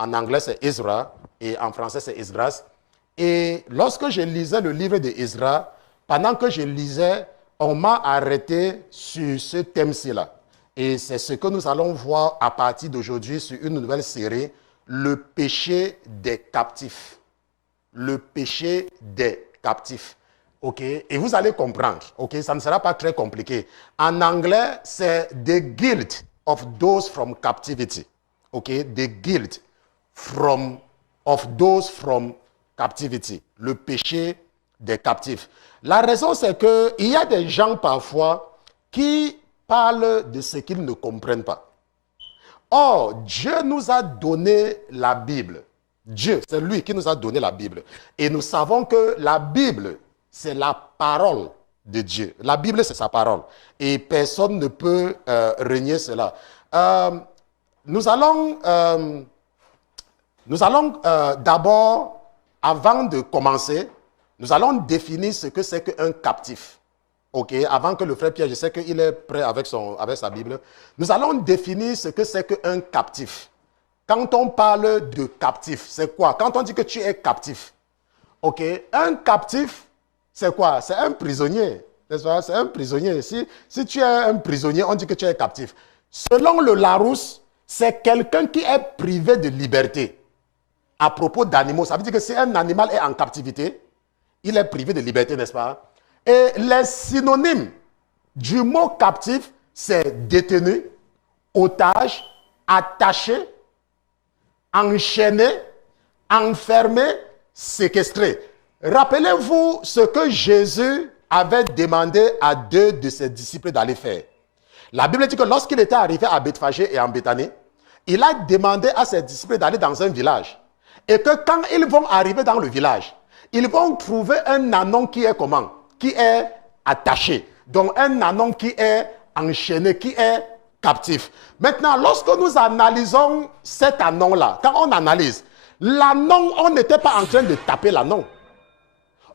En anglais, c'est Ezra. Et en français, c'est Esdras. Et lorsque je lisais le livre d'Ezra, pendant que je lisais, on m'a arrêté sur ce thème-ci là. Et c'est ce que nous allons voir à partir d'aujourd'hui sur une nouvelle série, le péché des captifs. Le péché des captifs. OK? Et vous allez comprendre. OK? Ça ne sera pas très compliqué. En anglais, c'est the guilt of those from captivity. OK? The guilt of those from captivity. Le péché des captifs. La raison, c'est qu'il y a des gens parfois qui parlent de ce qu'ils ne comprennent pas. Or, Dieu nous a donné la Bible. Dieu, c'est lui qui nous a donné la Bible. Et nous savons que la Bible, c'est la parole de Dieu. La Bible, c'est sa parole. Et personne ne peut renier cela. Nous allons d'abord, avant de commencer, nous allons définir ce que c'est qu'un captif. OK, avant que le frère Pierre, je sais qu'il est prêt avec sa Bible. Nous allons définir ce que c'est qu'un captif. Quand on parle de captif, c'est quoi? Quand on dit que tu es captif, OK, un captif, c'est quoi? C'est un prisonnier. C'est un prisonnier. Si tu es un prisonnier, on dit que tu es captif. Selon le Larousse, c'est quelqu'un qui est privé de liberté. À propos d'animaux, ça veut dire que si un animal est en captivité, il est privé de liberté, n'est-ce pas? Et les synonymes du mot captif, c'est détenu, otage, attaché, enchaîné, enfermé, séquestré. Rappelez-vous ce que Jésus avait demandé à 2 de ses disciples d'aller faire. La Bible dit que lorsqu'il était arrivé à Bethphagée et en Béthanie, il a demandé à ses disciples d'aller dans un village. Et que quand ils vont arriver dans le village, ils vont trouver un anon qui est comment? Qui est attaché. Donc un anon qui est enchaîné, qui est captif. Maintenant, lorsque nous analysons cet anon-là, quand on analyse, l'anon, on n'était pas en train de taper l'anon.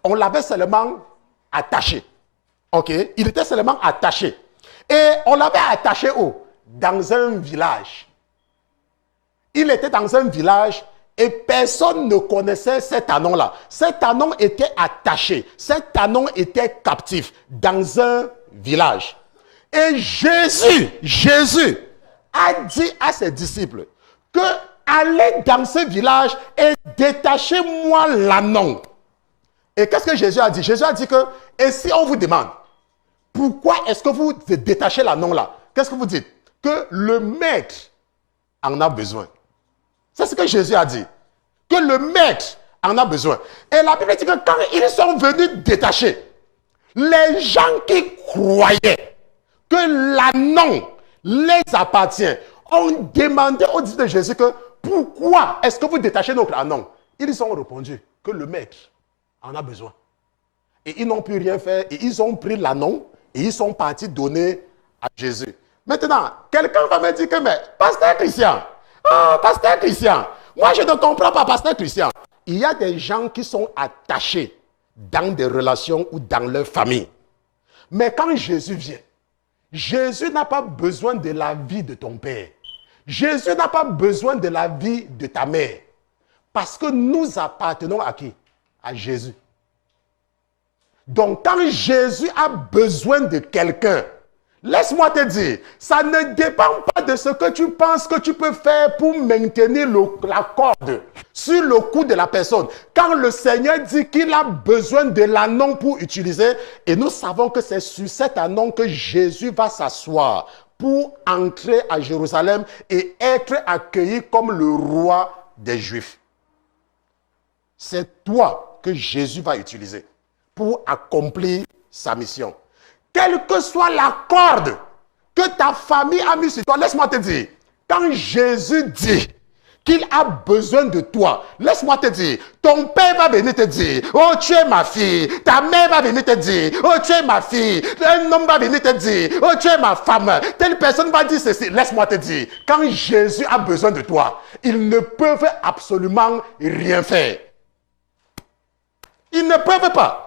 On l'avait seulement attaché. OK? Il était seulement attaché. Et on l'avait attaché où? Dans un village. Il était dans un village et personne ne connaissait cet anon-là. Cet anon était attaché. Cet anon était captif dans un village. Et Jésus a dit à ses disciples que allez dans ce village et détachez-moi l'anon. Et qu'est-ce que Jésus a dit? Jésus a dit que, et si on vous demande, pourquoi est-ce que vous détachez l'anon là? Qu'est-ce que vous dites? Que le maître en a besoin. C'est ce que Jésus a dit. Que le maître en a besoin. Et la Bible dit que quand ils sont venus détacher, les gens qui croyaient que l'anon les appartient ont demandé au disciple de Jésus que pourquoi est-ce que vous détachez notre anon? Ils ont répondu que le maître en a besoin. Et ils n'ont pu rien faire. Et ils ont pris l'anon et ils sont partis donner à Jésus. Maintenant, quelqu'un va me dire que, mais, pasteur Christian, moi je ne comprends pas, pasteur Christian. Il y a des gens qui sont attachés dans des relations ou dans leur famille. Mais quand Jésus vient, Jésus n'a pas besoin de la vie de ton père. Jésus n'a pas besoin de la vie de ta mère. Parce que nous appartenons à qui? À Jésus. Donc quand Jésus a besoin de quelqu'un, laisse-moi te dire, ça ne dépend pas de ce que tu penses que tu peux faire pour maintenir la corde sur le cou de la personne. Quand le Seigneur dit qu'il a besoin de l'anon pour utiliser, et nous savons que c'est sur cet anon que Jésus va s'asseoir pour entrer à Jérusalem et être accueilli comme le roi des Juifs. C'est toi que Jésus va utiliser pour accomplir sa mission. Quelle que soit la corde que ta famille a mis sur toi, laisse-moi te dire, quand Jésus dit qu'il a besoin de toi, laisse-moi te dire, ton père va venir te dire, oh tu es ma fille, ta mère va venir te dire, oh tu es ma fille, un homme va venir te dire, oh tu es ma femme, telle personne va dire ceci, laisse-moi te dire, quand Jésus a besoin de toi, ils ne peuvent absolument rien faire. Ils ne peuvent pas.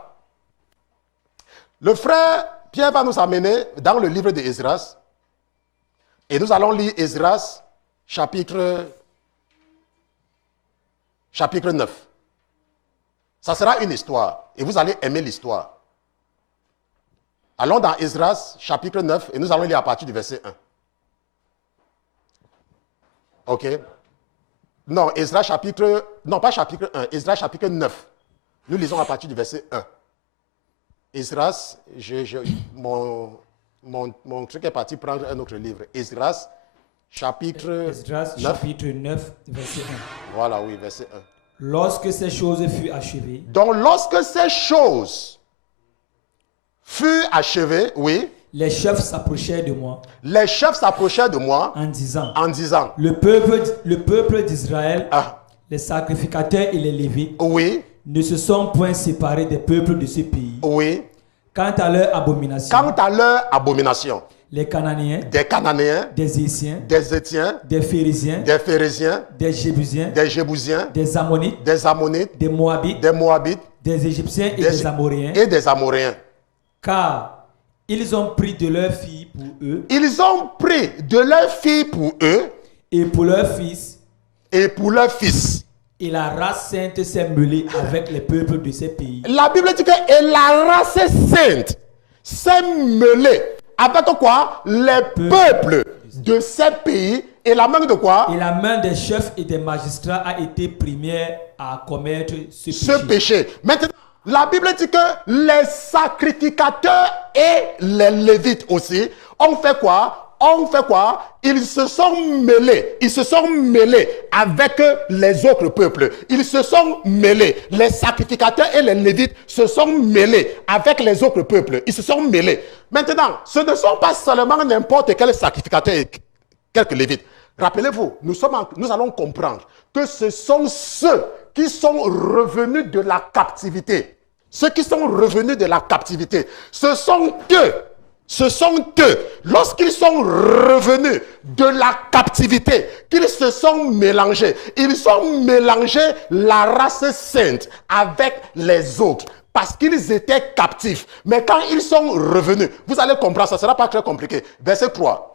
Le frère Pierre va nous amener dans le livre d'Esdras. Et nous allons lire Esdras, chapitre chapitre 9. Ça sera une histoire et vous allez aimer l'histoire. Allons dans Esdras, chapitre 9, et nous allons lire à partir du verset 1. Ok? Non, Esdras chapitre... Non, pas chapitre 1, Esdras chapitre 9. Nous lisons à partir du verset 1. Esdras, mon truc est parti prendre un autre livre. Esdras, chapitre 9, verset 1. Voilà, oui, verset 1. Lorsque ces choses furent achevées, Donc, lorsque ces choses furent achevées, oui, les chefs s'approchèrent de moi les chefs s'approchèrent de moi en disant, le peuple d'Israël, ah, les sacrificateurs et les Lévites, oui, ne se sont point séparés des peuples de ce pays. oui, Quant à leur abomination, quant à leur abomination, les Cananéens, des Cananéens, des Hétiens, des Étiens, des Phérésiens, des Phérésiens, des Jébusiens, des Jébusiens, des Ammonites, des Ammonites, des Moabites, des Moabites des Égyptiens et des Amoréens, et des Amoréens. car ils ont pris de leurs filles pour eux Ils ont pris de leurs filles pour eux et pour leurs fils, et pour leurs fils. et la race sainte s'est mêlée avec les peuples de ces pays. La Bible dit que et la race sainte s'est mêlée avec quoi? Les peuples de ces pays et la main de quoi? Et la main des chefs et des magistrats a été première à commettre ce Ce péché. péché. Maintenant, la Bible dit que les sacrificateurs et les lévites aussi ont fait quoi? Ils se sont mêlés. Ils se sont mêlés avec les autres peuples. Ils se sont mêlés. Les sacrificateurs et les lévites se sont mêlés avec les autres peuples. Ils se sont mêlés. Maintenant, ce ne sont pas seulement n'importe quel sacrificateur et quelques lévites. Rappelez-vous, nous allons comprendre que ce sont ceux qui sont revenus de la captivité. Ceux qui sont revenus de la captivité, ce sont eux, lorsqu'ils sont revenus de la captivité, qu'ils se sont mélangés. Ils ont mélangé la race sainte avec les autres parce qu'ils étaient captifs. Mais quand ils sont revenus, vous allez comprendre, ça ne sera pas très compliqué. Verset 3.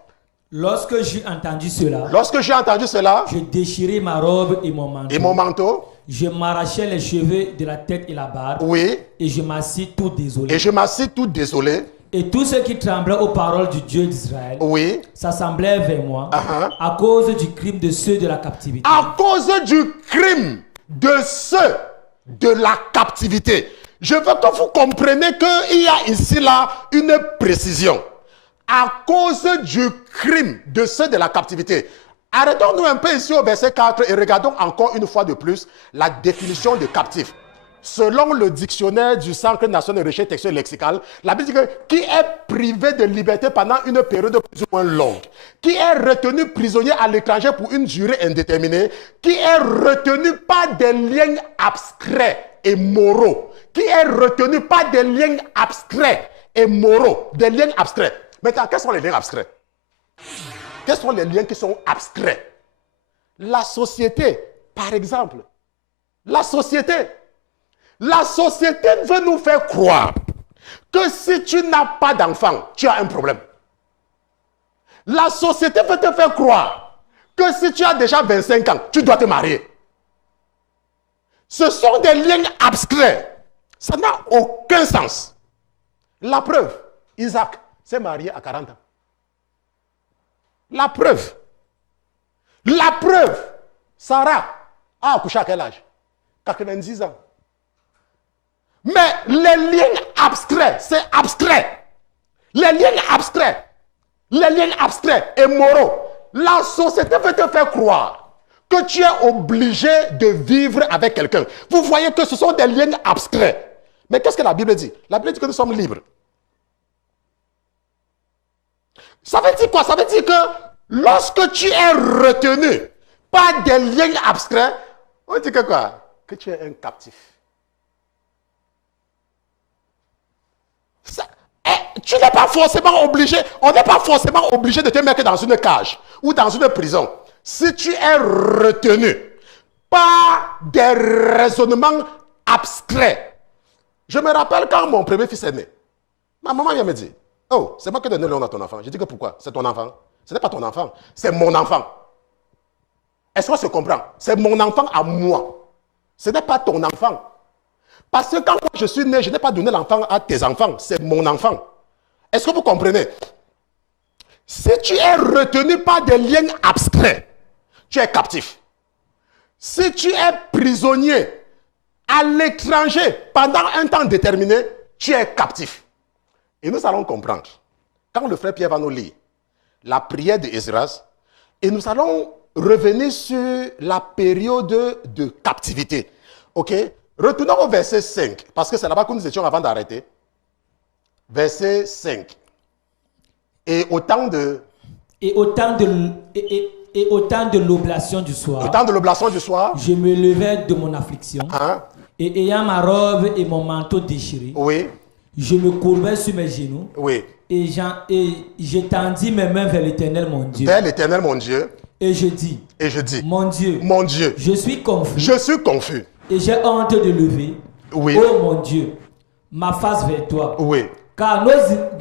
Lorsque j'ai entendu cela, je déchirai ma robe et mon manteau. Et mon manteau, Je m'arrachai les cheveux de la tête et la barbe. oui, Et je m'assis tout désolé. et je m'assis tout désolé. Et tous ceux qui tremblaient aux paroles du Dieu d'Israël Oui, s'assemblèrent vers moi Uh-huh. à cause du crime de ceux de la captivité. à cause du crime de ceux de la captivité. Je veux que vous compreniez qu'il y a ici là une précision. À cause du crime de ceux de la captivité. Arrêtons-nous un peu ici au verset 4 et regardons encore une fois de plus la définition de captif. Selon le dictionnaire du Centre national de recherche textuelle lexicale, la Bible dit que qui est privé de liberté pendant une période plus ou moins longue, qui est retenu prisonnier à l'étranger pour une durée indéterminée, qui est retenu par des liens abstraits et moraux, qui est retenu par des liens abstraits et moraux, des liens abstraits. Maintenant, quels sont les liens abstraits? Quels sont les liens qui sont abstraits? La société, par exemple. La société veut nous faire croire que si tu n'as pas d'enfant, tu as un problème. La société veut te faire croire que si tu as déjà 25 ans, tu dois te marier. Ce sont des liens abstraits. Ça n'a aucun sens. La preuve, Isaac s'est marié à 40 ans. La preuve, Sarah a accouché à quel âge? 90 ans. Mais les liens abstraits, c'est abstrait. Les liens abstraits et moraux. La société veut te faire croire que tu es obligé de vivre avec quelqu'un. Vous voyez que ce sont des liens abstraits. Mais qu'est-ce que la Bible dit? La Bible dit que nous sommes libres. Ça veut dire quoi? Ça veut dire que lorsque tu es retenu par des liens abstraits, on dit que quoi? Que tu es un captif. Tu n'es pas forcément obligé, on n'est pas forcément obligé de te mettre dans une cage ou dans une prison. Si tu es retenu par des raisonnements abstraits. Je me rappelle quand mon premier fils est né, ma maman vient me dire, oh, c'est moi qui ai donné le nom à ton enfant. Je dis que pourquoi? C'est ton enfant. Ce n'est pas ton enfant, c'est mon enfant. Est-ce qu'on se comprend? C'est mon enfant à moi. Ce n'est pas ton enfant. Parce que quand moi je suis né, je n'ai pas donné l'enfant à tes enfants, c'est mon enfant. Est-ce que vous comprenez? Si tu es retenu par des liens abstraits, tu es captif. Si tu es prisonnier à l'étranger pendant un temps déterminé, tu es captif. Et nous allons comprendre. Quand le frère Pierre va nous lire la prière d'Esdras, et nous allons revenir sur la période de captivité. Ok? Retournons au verset 5, parce que c'est là-bas que nous étions avant d'arrêter. Verset 5. Et au temps de... Et au temps de l'oblation du soir, Au temps de l'oblation du soir. je me levai de mon affliction, Hein? et ayant ma robe et mon manteau déchiré, Oui, je me courbais sur mes genoux, oui. et j'étendis mes mains vers l'Éternel mon Dieu. Vers l'Éternel mon Dieu. Et je dis, Et je dis, mon Dieu, je suis confus, je suis confus. et j'ai honte de lever, Oui. oh mon Dieu, ma face vers toi. Oui, Car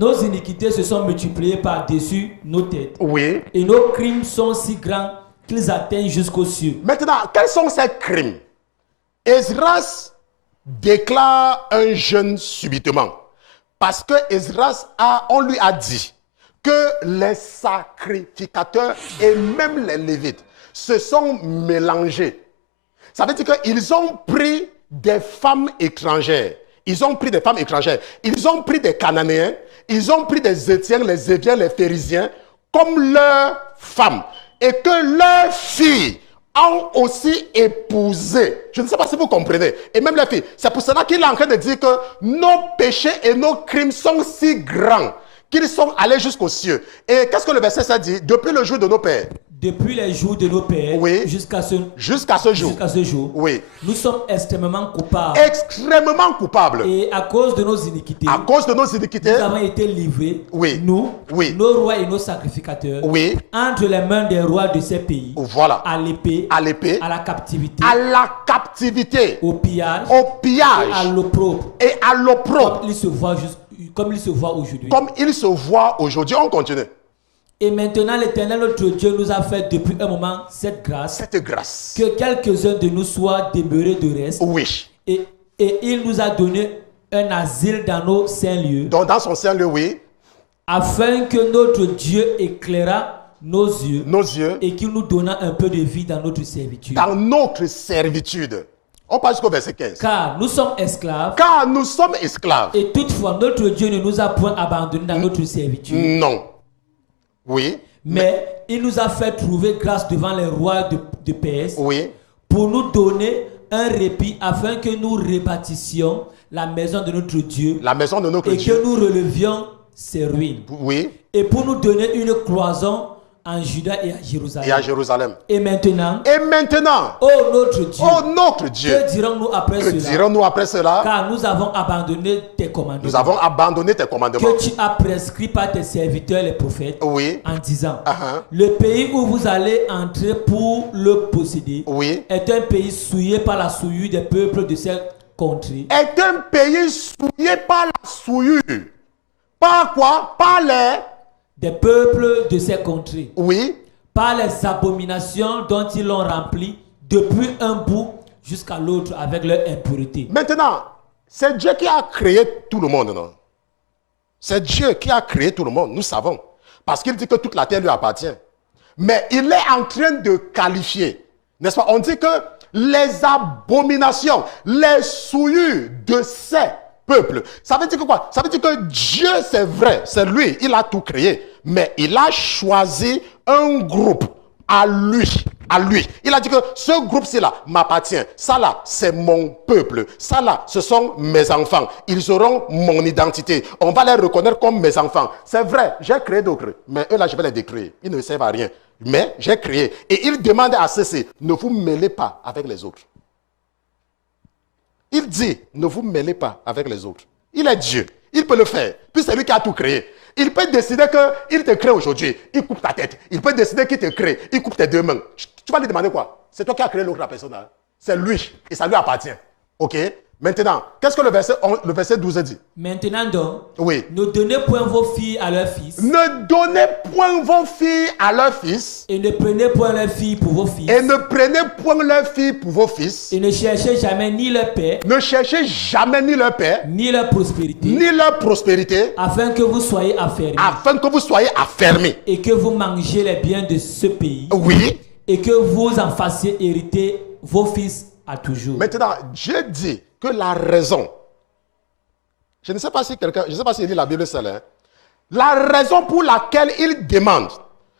nos iniquités se sont multipliées par-dessus nos têtes. oui. Et nos crimes sont si grands qu'ils atteignent jusqu'aux cieux. Maintenant, quels sont ces crimes? Esdras déclare un jeûne subitement. Parce que Esdras on lui a dit que les sacrificateurs et même les lévites se sont mélangés. Ça veut dire qu'ils ont pris des femmes étrangères. Ils ont pris des femmes étrangères. Ils ont pris des Cananéens. Ils ont pris des Étiens, les Éviens, les Phérésiens comme leurs femmes. Et que leurs filles ont aussi épousé. Je ne sais pas si vous comprenez. Et même les filles. C'est pour cela qu'il est en train de dire que nos péchés et nos crimes sont si grands qu'ils sont allés jusqu'aux cieux. Et qu'est-ce que le verset ça dit? Depuis le jour de nos pères. Depuis les jours de nos pères, Oui. jusqu'à ce jour, Oui. nous sommes extrêmement coupables. Extrêmement coupables. Et à cause de nos iniquités, À cause de nos iniquités. nous avons été livrés, Oui. nous, Oui. nos rois et nos sacrificateurs, Oui. entre les mains des rois de ces pays, Voilà. à l'épée, À l'épée. à la captivité, À la captivité. au pillage, Au et à pillage. l'opprobre, Et à l'opprobre. comme il se voit aujourd'hui. Comme il se voit aujourd'hui. On continue. Et maintenant, l'Éternel notre Dieu nous a fait depuis un moment cette grâce, Cette grâce. que quelques-uns de nous soient demeurés de reste, Oui. et il nous a donné un asile dans nos saints lieux, Donc dans son sein, le oui. afin que notre Dieu éclairât nos yeux, Nos yeux. et qu'il nous donna un peu de vie dans notre servitude. Dans notre servitude. On passe jusqu'au verset 15. Car nous sommes esclaves, Car nous sommes esclaves. et toutefois notre Dieu ne nous a point abandonnés dans notre servitude. Non. Oui. Mais il nous a fait trouver grâce devant les rois de Perse, Oui. pour nous donner un répit afin que nous rebâtissions la maison de notre Dieu, La maison de notre et Dieu. que nous relevions ses ruines, Oui. et pour nous donner une cloison en Juda et à Jérusalem. Et à Jérusalem. Et maintenant, Et maintenant, ô notre Dieu, oh notre Dieu, que dirons-nous après que cela? dirons-nous après cela? Car nous avons abandonné tes commandements, Nous avons abandonné tes commandements. que tu as prescrit par tes serviteurs les prophètes, Oui. en disant, Uh-huh. le pays où vous allez entrer pour le posséder Oui. est un pays souillé par la souillure des peuples de cette contrée, Est un pays souillé par la souillure. Par quoi? Par les... des peuples de ces contrées, Oui. par les abominations dont ils l'ont rempli depuis un bout jusqu'à l'autre avec leur impureté. Maintenant, c'est Dieu qui a créé tout le monde, non? C'est Dieu qui a créé tout le monde, nous savons. Parce qu'il dit que toute la terre lui appartient. Mais il est en train de qualifier, n'est-ce pas? On dit que les abominations, les souillures de ces peuples, ça veut dire que quoi? Ça veut dire que Dieu, c'est vrai, c'est lui, il a tout créé. Mais il a choisi un groupe à lui. À lui. Il a dit que ce groupe-ci là m'appartient. Ça là, c'est mon peuple. Ça là, ce sont mes enfants. Ils auront mon identité. On va les reconnaître comme mes enfants. C'est vrai, j'ai créé d'autres. Mais eux là, je vais les détruire. Ils ne servent à rien. Mais j'ai créé. Et il demande à ceci, ne vous mêlez pas avec les autres. Il dit, ne vous mêlez pas avec les autres. Il est Dieu. Il peut le faire. Puis c'est lui qui a tout créé. Il peut décider qu'il te crée aujourd'hui. Il coupe ta tête. Il peut décider qu'il te crée. Il coupe tes deux mains. Tu vas lui demander quoi? C'est toi qui as créé l'autre personne. Hein? C'est lui. Et ça lui appartient. OK? Maintenant, qu'est-ce que le verset 12 dit? Maintenant donc, Oui. ne donnez point vos filles à leurs fils. Ne donnez point vos filles à leurs fils. Et ne prenez point leurs filles pour vos fils. Et ne prenez point leurs filles pour vos fils. Et ne cherchez jamais ni leur paix, Ne cherchez jamais ni leur paix, ni leur prospérité, ni leur prospérité, afin que vous soyez affermis. afin que vous soyez affermis. Et que vous mangez les biens de ce pays. Oui. Et que vous en fassiez hériter vos fils à toujours. Maintenant, Dieu dit que la raison, je ne sais pas si il lit la Bible seule, hein, la raison pour laquelle il demande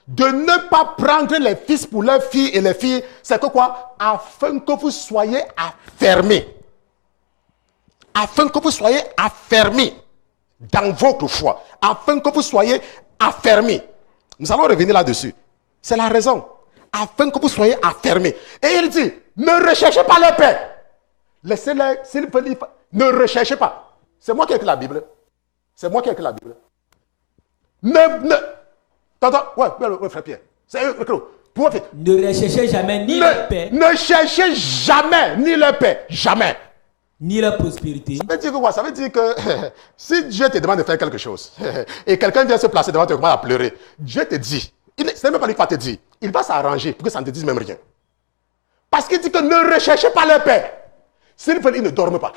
de ne pas prendre les fils pour leurs filles et les filles, c'est que quoi? Afin que vous soyez affermis. Afin que vous soyez affermis dans votre foi. Afin que vous soyez affermis. Nous allons revenir là-dessus. C'est la raison. Afin que vous soyez affermis. Et il dit, ne recherchez pas leur paix. Laissez-les, s'il veut dire, ne recherchez pas. C'est moi qui ai écrit la Bible. C'est moi qui ai écrit la Bible. Ouais, frère Pierre. Ne recherchez jamais ni leur paix, Ne cherchez jamais ni leur paix. Jamais. ni leur prospérité. Ça veut dire que quoi? Ça veut dire que si Dieu te demande de faire quelque chose et quelqu'un vient se placer devant toi et commence à pleurer, Dieu te dit, ce n'est même pas lui qui va te dire, il va s'arranger pour que ça ne te dise même rien. Parce qu'il dit que ne recherchez pas leur paix. S'ils veulent, ils ne dorment pas.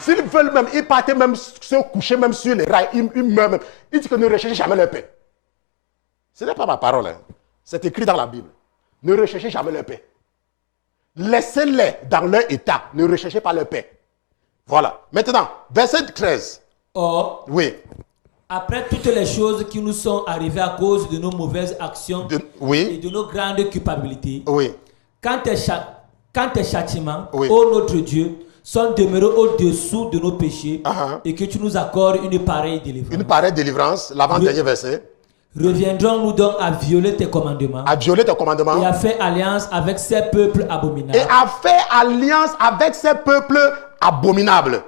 S'ils veulent même, ils partent même se coucher même sur les rails, ils meurent même. Il dit que ne recherchez jamais leur paix. Ce n'est pas ma parole, hein. C'est écrit dans la Bible. Ne recherchez jamais leur paix. Laissez-les dans leur état. Ne recherchez pas leur paix. Voilà. Maintenant, verset 13. Or, Oui. après toutes les choses qui nous sont arrivées à cause de nos mauvaises actions et Oui. de nos grandes culpabilités, Oui. quand tes châtiments, Oui. ô notre Dieu, sont demeurés au-dessous de nos péchés Uh-huh. et que tu nous accordes une pareille délivrance, Une pareille délivrance, l'avant-dernier verset. reviendrons-nous donc à violer tes commandements À violer tes commandements. et à faire alliance avec ces peuples abominables. Et à faire alliance avec ces peuples abominables.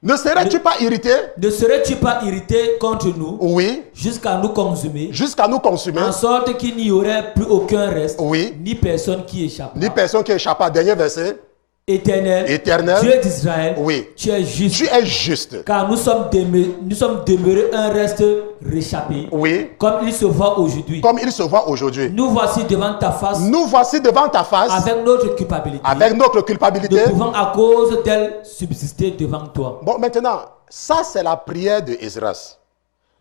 Ne serais-tu pas irrité? Ne serais-tu pas irrité contre nous Oui. jusqu'à nous consumer, Jusqu'à nous consumer. en sorte qu'il n'y aurait plus aucun reste, Oui. ni personne qui échappe? Ni personne qui échappe à dernier verset. Éternel, Dieu d'Israël, Oui. tu es juste, Tu es juste. car nous sommes demeurés un reste réchappé, Oui. comme il se voit aujourd'hui. Comme il se voit aujourd'hui. Nous voici devant ta face, Nous voici devant ta face avec notre culpabilité, avec notre culpabilité. ne pouvant à cause d'elle subsister devant toi. Bon, maintenant, ça c'est la prière de Esdras.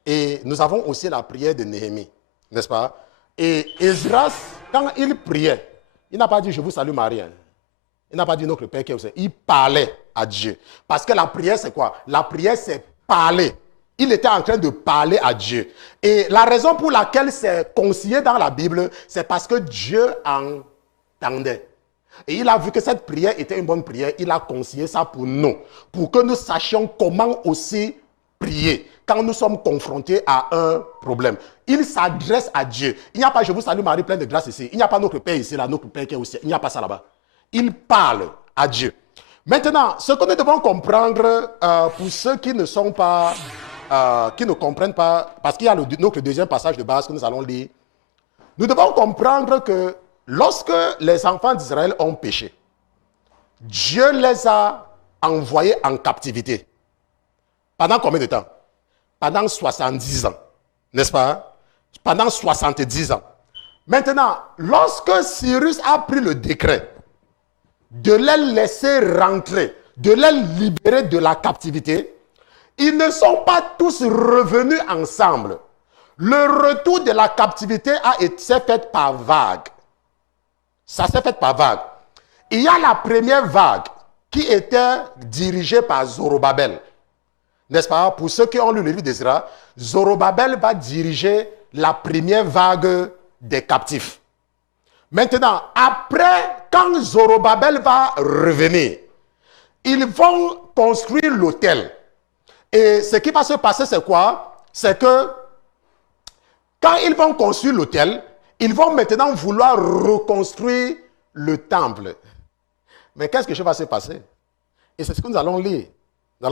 Et nous avons aussi la prière de Néhémie, n'est-ce pas? Et Esdras, quand il priait, il n'a pas dit je vous salue Marie. Hein. Il n'a pas dit notre Père qui est au ciel. Il parlait à Dieu. Parce que la prière c'est quoi? La prière c'est parler. Il était en train de parler à Dieu. Et la raison pour laquelle c'est consigné dans la Bible, c'est parce que Dieu entendait. Et il a vu que cette prière était une bonne prière. Il a consigné ça pour nous. Pour que nous sachions comment aussi prier quand nous sommes confrontés à un problème. Il s'adresse à Dieu. Il n'y a pas je vous salue Marie pleine de grâce ici. Il n'y a pas notre Père ici, là, notre Père qui est au ciel. Il n'y a pas ça là-bas. Il parle à Dieu. Maintenant, ce que nous devons comprendre pour ceux qui ne sont pas, qui ne comprennent pas, parce qu'il y a notre deuxième passage de base que nous allons lire, nous devons comprendre que lorsque les enfants d'Israël ont péché, Dieu les a envoyés en captivité. Pendant combien de temps? Pendant 70 ans, n'est-ce pas? Pendant 70 ans. Maintenant, lorsque Cyrus a pris le décret de les laisser rentrer, de les libérer de la captivité, ils ne sont pas tous revenus ensemble. Le retour de la captivité s'est fait par vague. Ça s'est fait par vague. Il y a la première vague qui était dirigée par Zorobabel. N'est-ce pas? Pour ceux qui ont lu le livre d'Ezra, Zorobabel va diriger la première vague des captifs. Maintenant, après, quand Zorobabel va revenir, ils vont construire l'autel. Et ce qui va se passer, c'est quoi? C'est que quand ils vont construire l'autel, ils vont maintenant vouloir reconstruire le temple. Mais qu'est-ce que va se passer? Et c'est ce que nous allons lire. Nous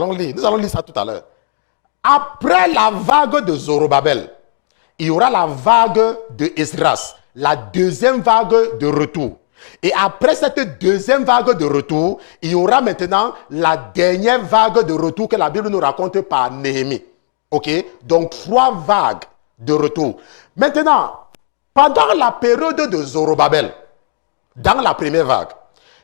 allons lire ça tout à l'heure. Après la vague de Zorobabel, il y aura la vague de Esdras, la deuxième vague de retour. Et après cette deuxième vague de retour, il y aura maintenant la dernière vague de retour que la Bible nous raconte par Néhémie. OK? Donc 3 vagues de retour. Maintenant, pendant la période de Zorobabel, dans la première vague,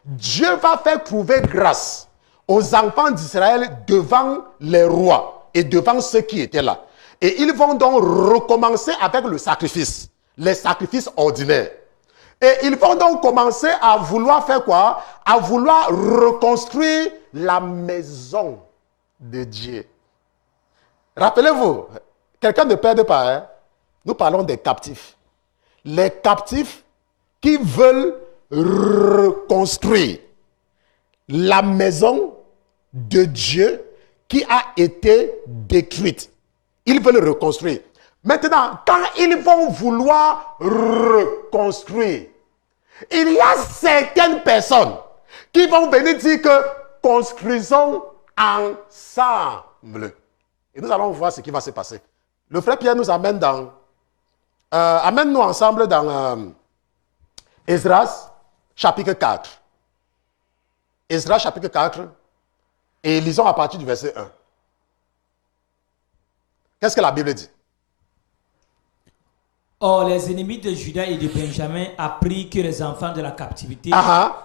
Dieu va faire trouver grâce aux enfants d'Israël devant les rois et devant ceux qui étaient là. Et ils vont donc recommencer avec le sacrifice, les sacrifices ordinaires. Et ils vont donc commencer à vouloir faire quoi? À vouloir reconstruire la maison de Dieu. Rappelez-vous, quelqu'un ne perd pas, hein? Nous parlons des captifs. Les captifs qui veulent reconstruire la maison de Dieu qui a été détruite. Ils veulent reconstruire. Maintenant, quand ils vont vouloir reconstruire, il y a certaines personnes qui vont venir dire que construisons ensemble. Et nous allons voir ce qui va se passer. Le frère Pierre nous amène dans... amène-nous ensemble dans Esdras, chapitre 4. Esdras, chapitre 4. Et lisons à partir du verset 1. Qu'est-ce que la Bible dit? Or, les ennemis de Juda et de Benjamin apprirent que les enfants de la captivité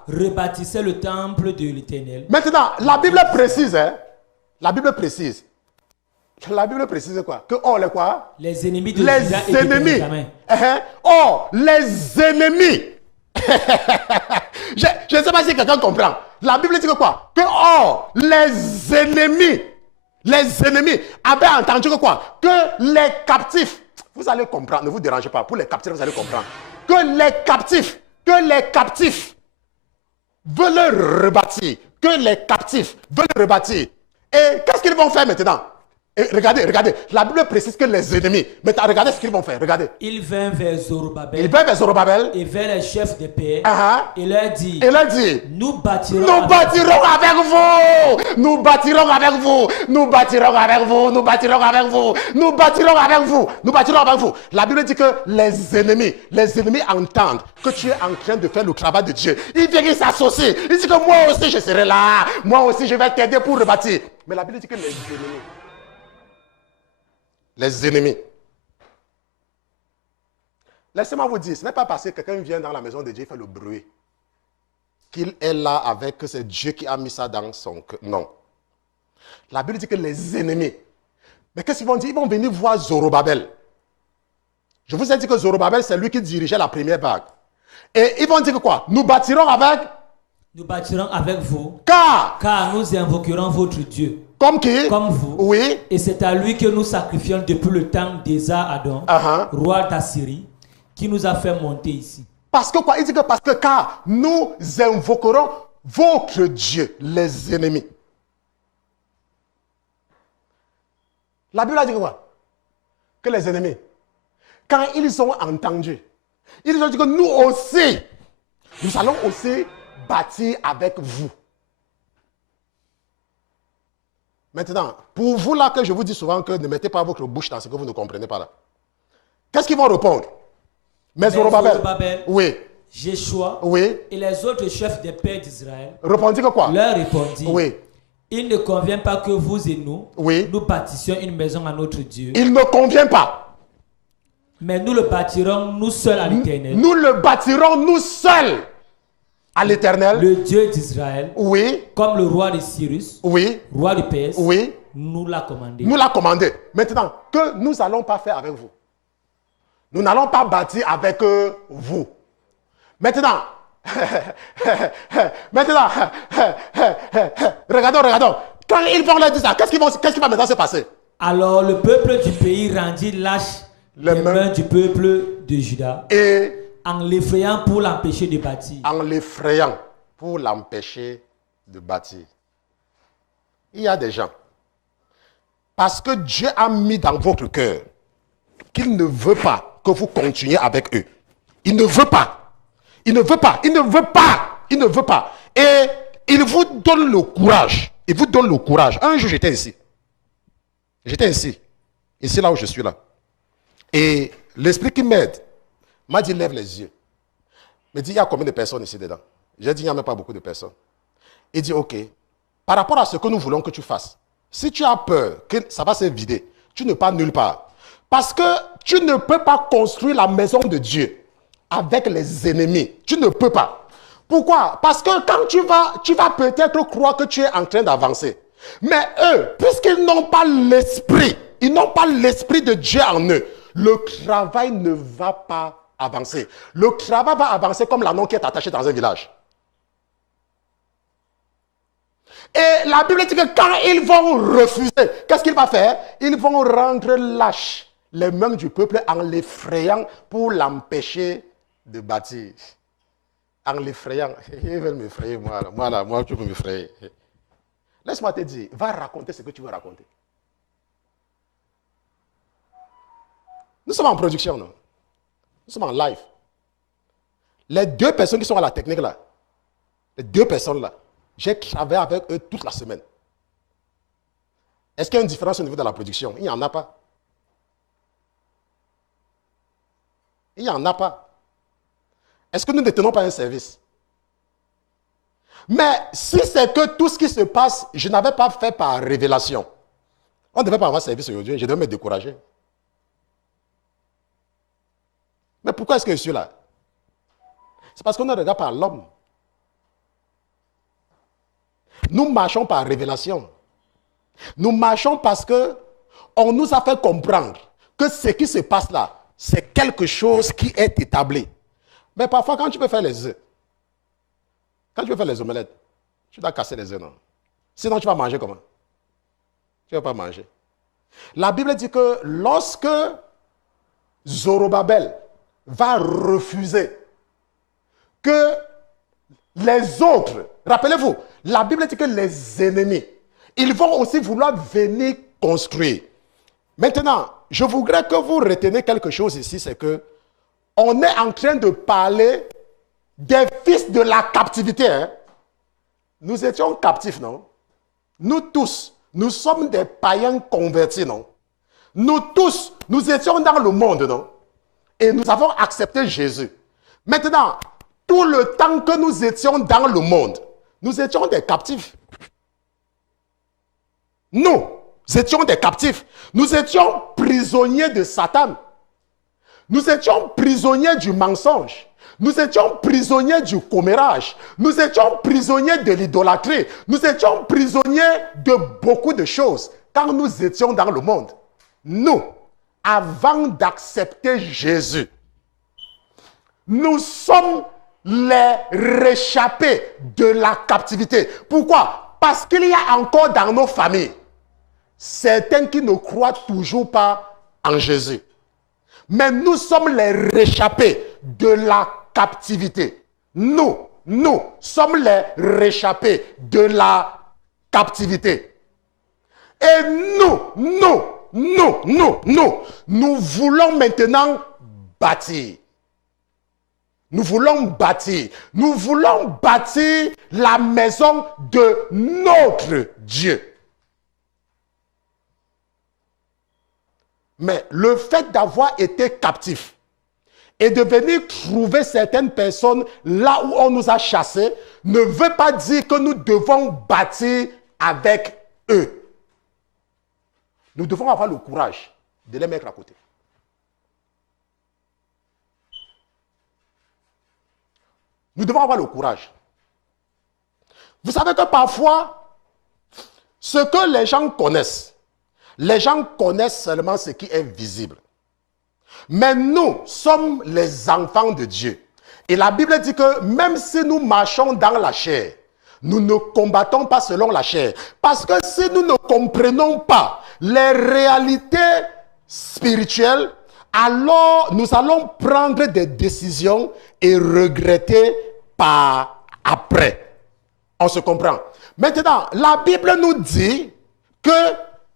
rebâtissaient le temple de l'Éternel. Maintenant, la Bible précise, hein? La Bible précise. La Bible précise quoi? Que les quoi? Les ennemis de Juda et de Benjamin. Oh, les ennemis. Je ne sais pas si quelqu'un comprend. La Bible dit que quoi? Que les ennemis avaient entendu que quoi? Que les captifs, vous allez comprendre, ne vous dérangez pas, pour les captifs, vous allez comprendre. Que les captifs veulent rebâtir. Que les captifs veulent rebâtir. Et qu'est-ce qu'ils vont faire maintenant? Et regardez, la Bible précise que les ennemis, maintenant regardez ce qu'ils vont faire, regardez. Ils vinrent vers Zorobabel, et vers les chefs de paix, et leur dit, nous bâtirons avec vous, nous bâtirons avec vous, nous bâtirons avec vous, nous bâtirons avec vous, nous bâtirons avec vous, nous bâtirons avec vous. La Bible dit que les ennemis entendent que tu es en train de faire le travail de Dieu. Ils viennent s'associer, ils disent que moi aussi je serai là, moi aussi je vais t'aider pour rebâtir. Mais la Bible dit que les ennemis. Laissez-moi vous dire, ce n'est pas parce que quelqu'un vient dans la maison de Dieu et fait le bruit qu'il est là avec, que c'est Dieu qui a mis ça dans son cœur. Non. La Bible dit que les ennemis. Mais qu'est-ce qu'ils vont dire? Ils vont venir voir Zorobabel. Je vous ai dit que Zorobabel, c'est lui qui dirigeait la première vague. Et ils vont dire que quoi? Nous bâtirons avec vous. Car nous invoquerons votre Dieu. Comme qui? Comme vous. Oui. Et c'est à lui que nous sacrifions depuis le temps d'Esa-Adon, roi d'Assyrie, qui nous a fait monter ici. Parce que quoi? Il dit que car nous invoquerons votre Dieu, les ennemis. La Bible a dit quoi? Que les ennemis, quand ils ont entendu, ils ont dit que nous aussi, nous allons aussi bâtir avec vous. Maintenant, pour vous là que je vous dis souvent que ne mettez pas votre bouche dans ce que vous ne comprenez pas là. Qu'est-ce qu'ils vont répondre? Mais Zorobabel, oui. Jéchoua, oui. Et les autres chefs des pères d'Israël répondit que quoi? Leur répondit, oui. Il ne convient pas que vous et nous, oui. Nous bâtissions une maison à notre Dieu. Il ne convient pas. Mais nous le bâtirons nous seuls à l'Éternel. Nous le bâtirons nous seuls à l'Éternel. Le Dieu d'Israël. Oui. Comme le roi de Cyrus. Oui. Roi de Perse. Oui. Nous l'a commandé. Nous l'a commandé. Maintenant, que nous n'allons pas faire avec vous. Nous n'allons pas bâtir avec vous. Maintenant, regardons. Quand ils vont leur dire ça, qu'est-ce qui va maintenant se passer? Alors le peuple du pays rendit lâche les mains du peuple de Juda. Et en l'effrayant pour l'empêcher de bâtir. Il y a des gens, parce que Dieu a mis dans votre cœur qu'il ne veut pas que vous continuiez avec eux. Il ne veut pas. Et il vous donne le courage. Un jour, j'étais ici. Ici, là où je suis là. Et l'esprit qui m'aide m'a dit, lève les yeux. Il me dit, il y a combien de personnes ici dedans? J'ai dit, il n'y a même pas beaucoup de personnes. Il dit, ok, par rapport à ce que nous voulons que tu fasses, si tu as peur que ça va se vider, tu ne pars nulle part. Parce que tu ne peux pas construire la maison de Dieu avec les ennemis. Tu ne peux pas. Pourquoi? Parce que quand tu vas peut-être croire que tu es en train d'avancer. Mais eux, puisqu'ils n'ont pas l'esprit, ils n'ont pas l'esprit de Dieu en eux, le travail ne va pas avancer. Le travail va avancer comme l'anneau qui est attaché dans un village. Et la Bible dit que quand ils vont refuser, qu'est-ce qu'il va faire? Ils vont rendre lâches les mains du peuple en l'effrayant pour l'empêcher de bâtir. En l'effrayant. Ils veulent m'effrayer, moi, tu peux m'effrayer. Laisse-moi te dire, va raconter ce que tu veux raconter. Nous sommes en production, non? Nous sommes en live. Les deux personnes qui sont à la technique là, les deux personnes là, j'ai travaillé avec eux toute la semaine. Est-ce qu'il y a une différence au niveau de la production? Il n'y en a pas. Il n'y en a pas. Est-ce que nous ne tenons pas un service? Mais si c'est que tout ce qui se passe, je n'avais pas fait par révélation, on ne devait pas avoir service aujourd'hui, je devais me décourager. Mais pourquoi est-ce que je suis là? C'est parce qu'on ne regarde pas l'homme. Nous marchons par révélation. Nous marchons parce que on nous a fait comprendre que ce qui se passe là, c'est quelque chose qui est établi. Mais parfois, quand tu peux faire les œufs, quand tu veux faire les omelettes, tu dois casser les œufs, non? Sinon, tu vas manger comment? Tu ne vas pas manger. La Bible dit que lorsque Zorobabel va refuser que les autres, rappelez-vous, la Bible dit que les ennemis, ils vont aussi vouloir venir construire. Maintenant, je voudrais que vous reteniez quelque chose ici, c'est que on est en train de parler des fils de la captivité. Hein? Nous étions captifs, non? Nous tous, nous sommes des païens convertis, non? Nous tous, nous étions dans le monde, non? Et nous avons accepté Jésus. Maintenant, tout le temps que nous étions dans le monde, nous étions des captifs. Nous étions des captifs. Nous étions prisonniers de Satan. Nous étions prisonniers du mensonge. Nous étions prisonniers du commérage. Nous étions prisonniers de l'idolâtrie. Nous étions prisonniers de beaucoup de choses quand nous étions dans le monde. Nous, avant d'accepter Jésus, nous sommes les réchappés de la captivité. Pourquoi? Parce qu'il y a encore dans nos familles certains qui ne croient toujours pas en Jésus. Mais nous sommes les réchappés de la captivité. Nous sommes les réchappés de la captivité. Et nous voulons maintenant bâtir. Nous voulons bâtir. Nous voulons bâtir la maison de notre Dieu. Mais le fait d'avoir été captif et de venir trouver certaines personnes là où on nous a chassés ne veut pas dire que nous devons bâtir avec eux. Nous devons avoir le courage de les mettre à côté. Nous devons avoir le courage. Vous savez que parfois, ce que les gens connaissent seulement ce qui est visible. Mais nous sommes les enfants de Dieu. Et la Bible dit que même si nous marchons dans la chair, nous ne combattons pas selon la chair. Parce que si nous ne comprenons pas les réalités spirituelles, alors nous allons prendre des décisions et regretter par après. On se comprend. Maintenant, la Bible nous dit que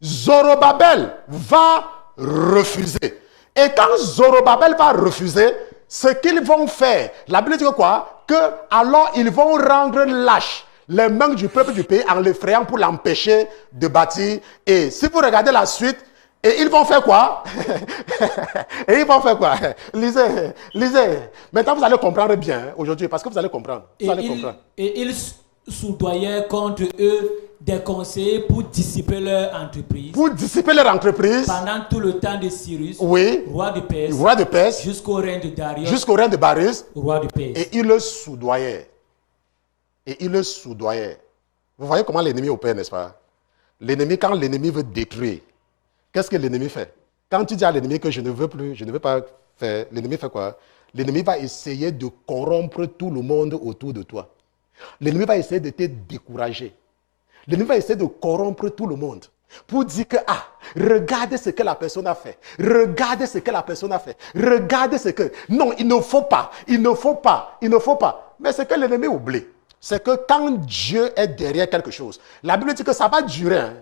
Zorobabel va refuser. Et quand Zorobabel va refuser, ce qu'ils vont faire, la Bible dit que quoi? Que alors ils vont rendre lâches les mains du peuple du pays en l'effrayant pour l'empêcher de bâtir. Et si vous regardez la suite, Et ils vont faire quoi? Et ils vont faire quoi? Lisez, lisez. Maintenant, vous allez comprendre bien aujourd'hui, parce que vous allez comprendre. Et ils soudoyaient contre eux des conseillers pour dissiper leur entreprise. Pour dissiper leur entreprise. Pendant tout le temps de Cyrus, oui, roi de Perse, jusqu'au règne de Darius, roi de Perse. Et ils le soudoyaient. Vous voyez comment l'ennemi opère, n'est-ce pas? L'ennemi, quand l'ennemi veut détruire, qu'est-ce que l'ennemi fait? Quand tu dis à l'ennemi que je ne veux plus, je ne veux pas faire, l'ennemi fait quoi? L'ennemi va essayer de corrompre tout le monde autour de toi. L'ennemi va essayer de te décourager. L'ennemi va essayer de corrompre tout le monde pour dire que, regardez ce que la personne a fait. Regardez ce que la personne a fait. Regardez ce que... Non, il ne faut pas. Mais ce que l'ennemi oublie, c'est que quand Dieu est derrière quelque chose, la Bible dit que ça va durer. Hein.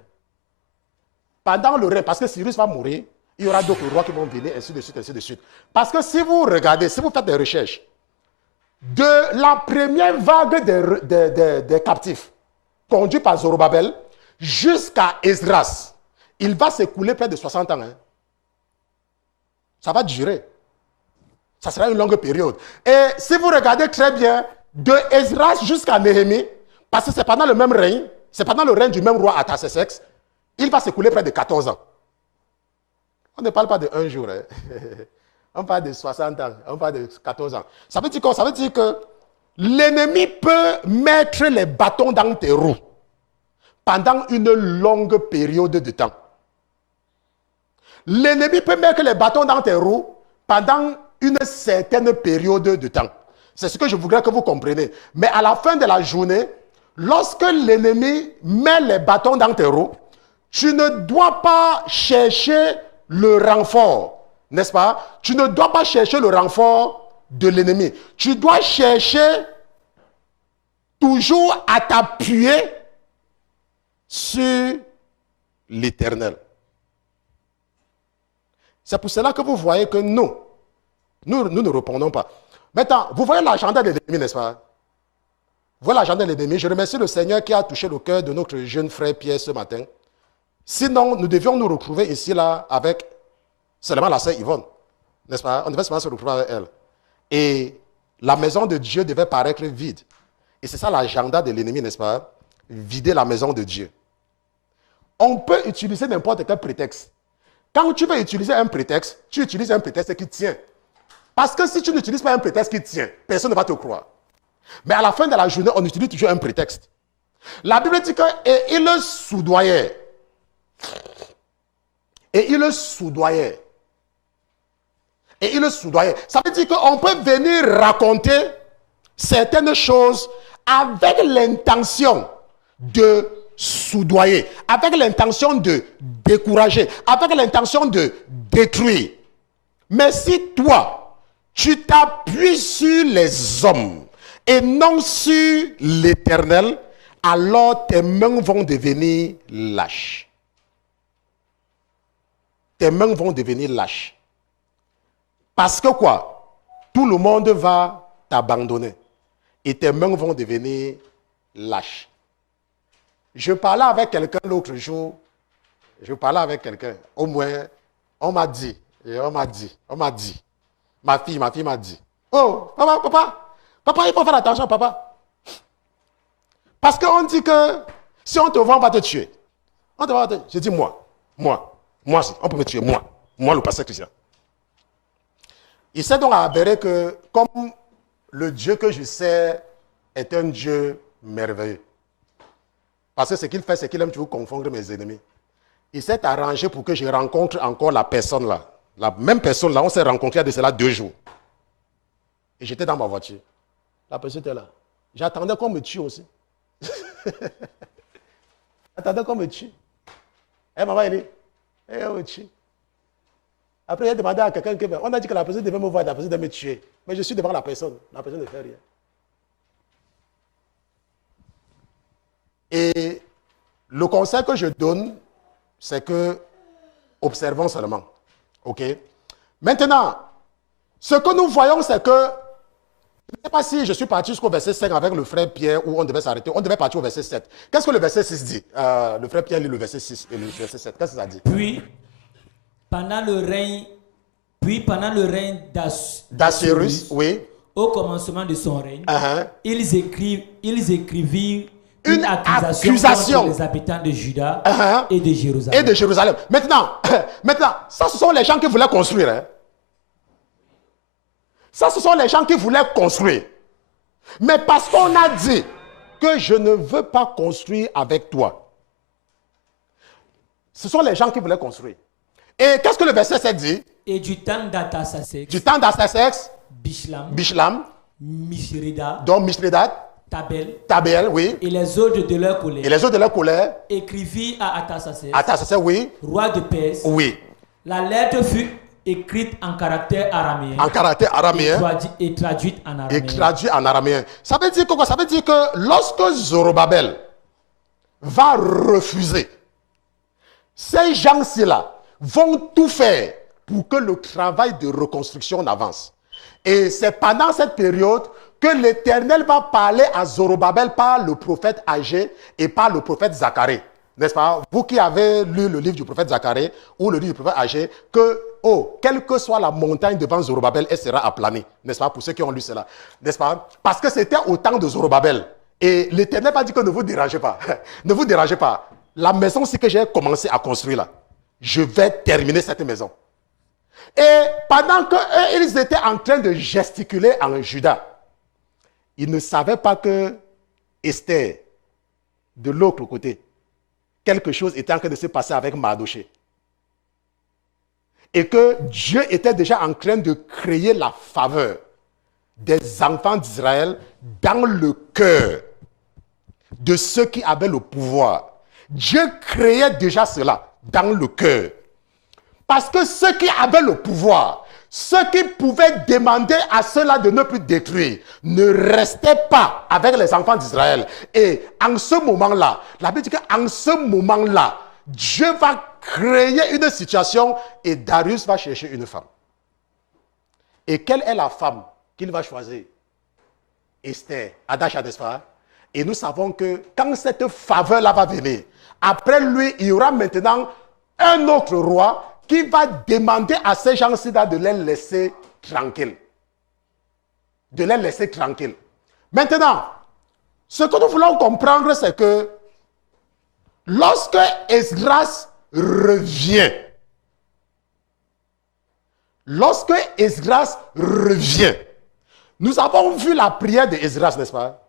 Pendant le règne, parce que Cyrus va mourir, il y aura d'autres rois qui vont venir, ainsi de suite, ainsi de suite. Parce que si vous regardez, si vous faites des recherches, de la première vague des captifs, conduit par Zorobabel, jusqu'à Esdras, il va s'écouler près de 60 ans. Hein. Ça va durer. Ça sera une longue période. Et si vous regardez très bien, de Esdras jusqu'à Néhémie, parce que c'est pendant le même règne, c'est pendant le règne du même roi Artaxerxès, il va s'écouler près de 14 ans. On ne parle pas de un jour. Hein. On parle de 60 ans, on parle de 14 ans. Ça veut dire quoi? Ça veut dire que l'ennemi peut mettre les bâtons dans tes roues pendant une longue période de temps. L'ennemi peut mettre les bâtons dans tes roues pendant une certaine période de temps. C'est ce que je voudrais que vous compreniez. Mais à la fin de la journée, lorsque l'ennemi met les bâtons dans tes roues, tu ne dois pas chercher le renfort, n'est-ce pas? Tu ne dois pas chercher le renfort de l'ennemi. Tu dois chercher toujours à t'appuyer sur l'Éternel. C'est pour cela que vous voyez que nous ne répondons pas. Maintenant, vous voyez l'agenda de l'ennemi, n'est-ce pas? Vous voyez l'agenda de l'ennemi. Je remercie le Seigneur qui a touché le cœur de notre jeune frère Pierre ce matin. Sinon, nous devions nous retrouver ici, là, avec seulement la sœur Yvonne. N'est-ce pas? On devait seulement se retrouver avec elle. Et la maison de Dieu devait paraître vide. Et c'est ça l'agenda de l'ennemi, n'est-ce pas? Vider la maison de Dieu. On peut utiliser n'importe quel prétexte. Quand tu veux utiliser un prétexte, tu utilises un prétexte qui tient. Parce que si tu n'utilises pas un prétexte qui tient, personne ne va te croire. Mais à la fin de la journée, on utilise toujours un prétexte. La Bible dit que et il le soudoyait. Et il le soudoyait. Et il le soudoyait. Ça veut dire qu'on peut venir raconter certaines choses avec l'intention de soudoyer, avec l'intention de décourager, avec l'intention de détruire. Mais si toi, tu t'appuies sur les hommes et non sur l'Éternel, alors tes mains vont devenir lâches. Tes mains vont devenir lâches. Parce que quoi? Tout le monde va t'abandonner. Et tes mains vont devenir lâches. Je parlais avec quelqu'un l'autre jour. Au moins, on m'a dit. Ma fille m'a dit. Oh, papa, il faut faire attention, papa. Parce qu'on dit que si on te voit, on va te tuer. Je dis moi, on peut me tuer, moi le pasteur Christian. Il s'est donc avéré que comme le Dieu que je sais est un Dieu merveilleux. Parce que ce qu'il fait, c'est qu'il aime toujours confondre mes ennemis. Il s'est arrangé pour que je rencontre encore la personne là. La même personne là, on s'est rencontré il y a de cela 2 jours. Et j'étais dans ma voiture. La personne était là. J'attendais qu'on me tue aussi. J'attendais qu'on me tue. Maman, elle dit, on me tue. Après, il a demandé à quelqu'un, on a dit que la personne devait me voir, la personne devait me tuer. Mais je suis devant la personne ne fait rien. Et le conseil que je donne, c'est que observons seulement. OK? Maintenant, ce que nous voyons, c'est que, je ne sais pas si je suis parti jusqu'au verset 5 avec le frère Pierre où on devait s'arrêter. On devait partir au verset 7. Qu'est-ce que le verset 6 dit? Le frère Pierre lit le verset 6 et le verset 7. Qu'est-ce que ça dit? Puis, Pendant le règne d'Assyrus, oui. Au commencement de son règne, ils écrivirent une accusation contre les habitants de Juda et de Jérusalem. Maintenant, ça ce sont les gens qui voulaient construire. Hein? Ça ce sont les gens qui voulaient construire. Mais parce qu'on a dit que je ne veux pas construire avec toi. Ce sont les gens qui voulaient construire. Et qu'est-ce que le verset 7 dit? Et du temps d'Artaxerxès, Bishlam, Mithridate, donc Mithridate, Tabel, oui. Et les autres de leur colère, écrivirent à Artaxerxès, oui. Roi de Perse. Oui. La lettre fut écrite en caractère araméen. Et traduite en araméen. Ça veut dire quoi? Ça veut dire que lorsque Zorobabel va refuser, ces gens-ci-là vont tout faire pour que le travail de reconstruction avance. Et c'est pendant cette période que l'Éternel va parler à Zorobabel par le prophète Agé et par le prophète Zacharie. N'est-ce pas? Vous qui avez lu le livre du prophète Zacharie ou le livre du prophète Agé, que, quelle que soit la montagne devant Zorobabel, elle sera aplanée. N'est-ce pas? Pour ceux qui ont lu cela. N'est-ce pas? Parce que c'était au temps de Zorobabel. Et l'Éternel va dire que ne vous dérangez pas. Ne vous dérangez pas. La maison aussi que j'ai commencé à construire là, je vais terminer cette maison. Et pendant qu'ils étaient en train de gesticuler en Juda, ils ne savaient pas que Esther, de l'autre côté, quelque chose était en train de se passer avec Mardoché. Et que Dieu était déjà en train de créer la faveur des enfants d'Israël dans le cœur de ceux qui avaient le pouvoir. Dieu créait déjà cela dans le cœur. Parce que ceux qui avaient le pouvoir, ceux qui pouvaient demander à ceux-là de ne plus détruire, ne restaient pas avec les enfants d'Israël. Et en ce moment-là, la Bible dit qu'en ce moment-là, Dieu va créer une situation et Darius va chercher une femme. Et quelle est la femme qu'il va choisir? Esther, Hadasha, n'est-ce pas? Et nous savons que quand cette faveur-là va venir, après lui, il y aura maintenant un autre roi qui va demander à ces gens-ci de les laisser tranquilles. De les laisser tranquilles. Maintenant, ce que nous voulons comprendre, c'est que lorsque Esdras revient, nous avons vu la prière d'Esdras, n'est-ce pas?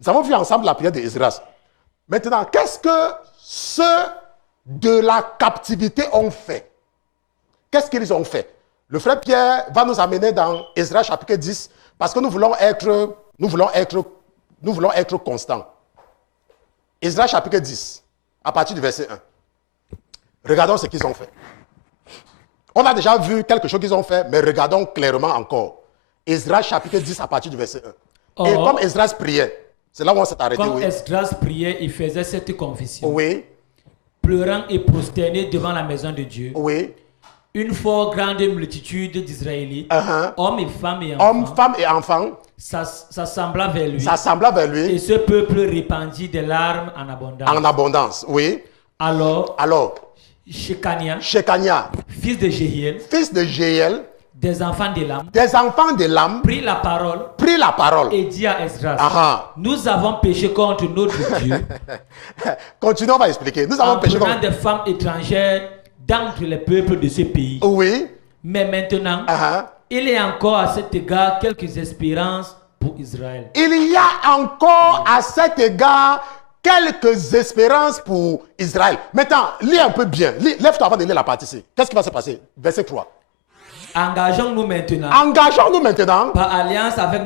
Nous avons vu ensemble la prière d'Esdras. Maintenant, qu'est-ce que ceux de la captivité ont fait? Qu'est-ce qu'ils ont fait? Le frère Pierre va nous amener dans Esdras chapitre 10 parce que nous voulons être constants. Esdras chapitre 10, à partir du verset 1. Regardons ce qu'ils ont fait. On a déjà vu quelque chose qu'ils ont fait, mais regardons clairement encore. Esdras chapitre 10 à partir du verset 1. Et comme Esdras priait, c'est là où on s'est arrêté. Comme Esdras priait, il faisait cette confession. Oui. Pleurant et prosterné devant la maison de Dieu. Oui. Une fort grande multitude d'Israélites, hommes et femmes et enfants, s'assembla vers lui. Et ce peuple répandit des larmes en abondance. En abondance, oui. Alors, Shekania, fils de Jéhiel, des enfants d'Élam, prit la parole et dit à Esdras, nous avons péché contre notre Dieu. Continuons, on va expliquer. Nous avons péché contre des femmes étrangères d'entre les peuples de ce pays. Oui. Mais maintenant, il y a encore à cet égard quelques espérances pour Israël. Il y a encore à cet égard quelques espérances pour Israël. Maintenant, lis un peu bien. Lève-toi avant de lire la partie C. Qu'est-ce qui va se passer? Verset 3. Engageons-nous maintenant par alliance avec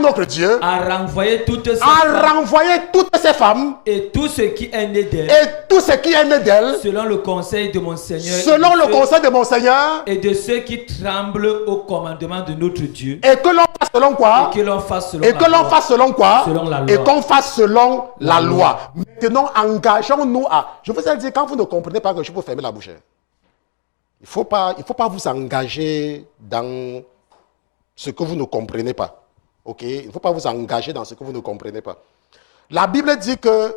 notre Dieu à renvoyer toutes ces femmes et tout ce qui est né d'elles selon le conseil de mon Seigneur et de ceux qui tremblent au commandement de notre Dieu et que l'on fasse selon quoi? Et que l'on fasse selon la loi. Et qu'on fasse selon la loi. Maintenant, engageons-nous à... Je vous ai dit, quand vous ne comprenez pas que je peux fermer la bouche. Il ne faut pas vous engager dans ce que vous ne comprenez pas. Ok? Il ne faut pas vous engager dans ce que vous ne comprenez pas. La Bible dit que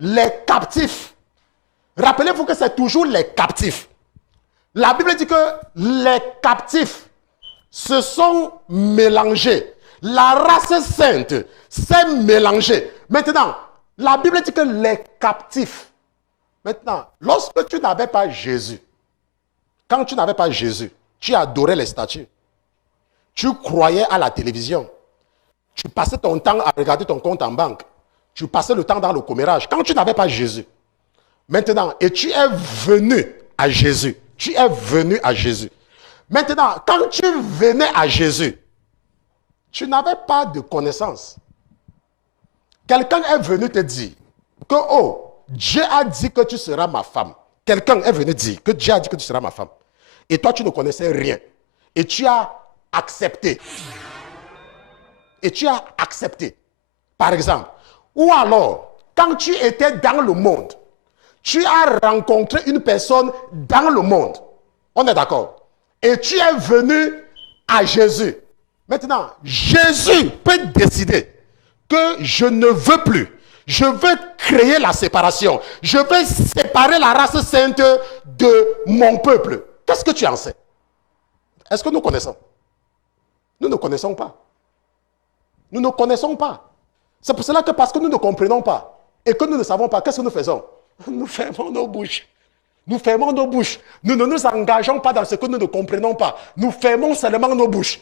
les captifs, rappelez-vous que c'est toujours les captifs. La Bible dit que les captifs se sont mélangés. La race sainte s'est mélangée. Maintenant, la Bible dit que les captifs. Maintenant, lorsque tu n'avais pas Jésus, quand tu n'avais pas Jésus, tu adorais les statues. Tu croyais à la télévision. Tu passais ton temps à regarder ton compte en banque. Tu passais le temps dans le commérage. Quand tu n'avais pas Jésus. Maintenant, et tu es venu à Jésus. Tu es venu à Jésus. Maintenant, quand tu venais à Jésus, tu n'avais pas de connaissance. Quelqu'un est venu te dire que, oh, Dieu a dit que tu seras ma femme. Quelqu'un est venu dire que Dieu a dit que tu seras ma femme. Et toi, tu ne connaissais rien. Et tu as accepté. Et tu as accepté. Par exemple. Ou alors, quand tu étais dans le monde, tu as rencontré une personne dans le monde. On est d'accord? Et tu es venu à Jésus. Maintenant, Jésus peut décider que je ne veux plus. Je veux créer la séparation. Je veux séparer la race sainte de mon peuple. Qu'est-ce que tu en sais? Est-ce que nous connaissons? Nous ne connaissons pas. Nous ne connaissons pas. C'est pour cela que parce que nous ne comprenons pas et que nous ne savons pas, qu'est-ce que nous faisons? Nous fermons nos bouches. Nous fermons nos bouches. Nous ne nous engageons pas dans ce que nous ne comprenons pas. Nous fermons seulement nos bouches.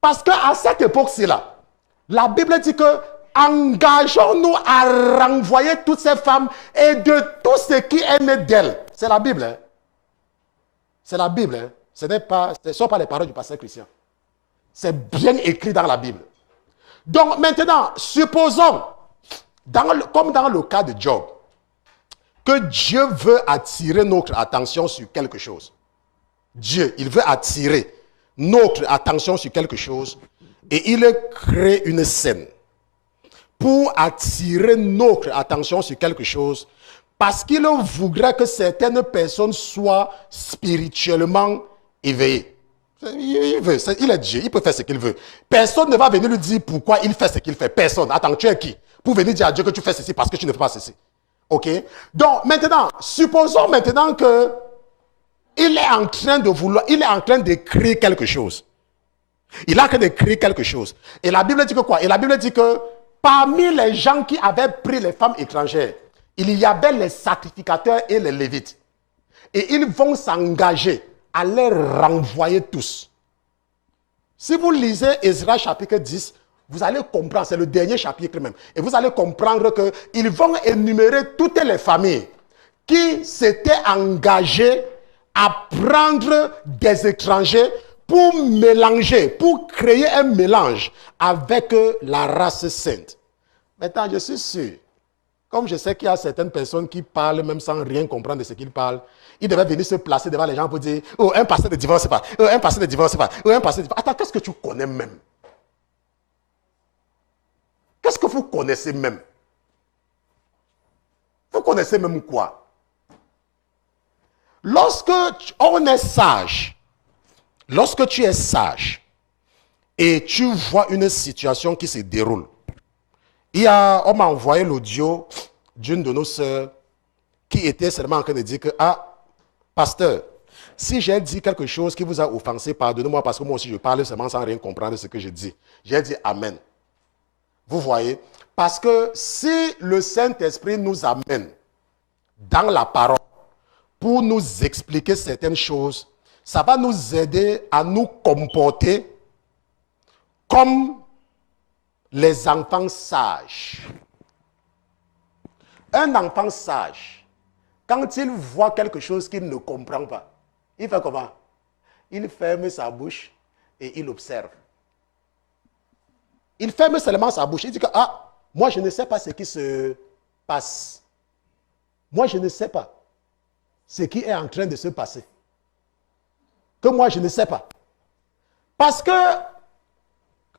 Parce qu'à cette époque-ci-là, la Bible dit que engageons-nous à renvoyer toutes ces femmes et de tout ce qui est né d'elles. C'est la Bible. Hein? C'est la Bible. Hein? Ce ne sont pas les paroles du pasteur Christian. C'est bien écrit dans la Bible. Donc maintenant, supposons, comme dans le cas de Job, que Dieu veut attirer notre attention sur quelque chose. Dieu, il veut attirer notre attention sur quelque chose et il crée une scène pour attirer notre attention sur quelque chose parce qu'il voudrait que certaines personnes soient spirituellement éveillées. Il est Dieu, il peut faire ce qu'il veut. Personne ne va venir lui dire pourquoi il fait ce qu'il fait. Personne. Attends, tu es qui? Pour venir dire à Dieu que tu fais ceci parce que tu ne fais pas ceci. Ok? Donc maintenant, supposons maintenant que il est en train de vouloir, il est en train d'écrire quelque chose. Il est en train d'écrire quelque chose. Et la Bible dit que quoi? Et la Bible dit que parmi les gens qui avaient pris les femmes étrangères, il y avait les sacrificateurs et les lévites. Et ils vont s'engager à les renvoyer tous. Si vous lisez Ezra chapitre 10, vous allez comprendre, c'est le dernier chapitre même, et vous allez comprendre qu'ils vont énumérer toutes les familles qui s'étaient engagées à prendre des étrangers pour mélanger, pour créer un mélange avec la race sainte. Maintenant, je suis sûr, comme je sais qu'il y a certaines personnes qui parlent même sans rien comprendre de ce qu'ils parlent, ils devaient venir se placer devant les gens pour dire « Oh, un pasteur ne divorce pas. Oh, un pasteur ne divorce pas. Oh, un pasteur ne divorce pas. » Attends, qu'est-ce que tu connais même? Qu'est-ce que vous connaissez même? Vous connaissez même quoi? Lorsque on est sage, lorsque tu es sage et tu vois une situation qui se déroule, on m'a envoyé l'audio d'une de nos sœurs qui était seulement en train de dire que, ah, pasteur, si j'ai dit quelque chose qui vous a offensé, pardonnez-moi parce que moi aussi je parle seulement sans rien comprendre de ce que je dis. J'ai dit Amen. Vous voyez? Parce que si le Saint-Esprit nous amène dans la parole pour nous expliquer certaines choses, ça va nous aider à nous comporter comme les enfants sages. Un enfant sage, quand il voit quelque chose qu'il ne comprend pas, il fait comment? Il ferme sa bouche et il observe. Il ferme seulement sa bouche. Il dit que, ah, moi je ne sais pas ce qui se passe. Moi je ne sais pas ce qui est en train de se passer. Que moi je ne sais pas. Parce que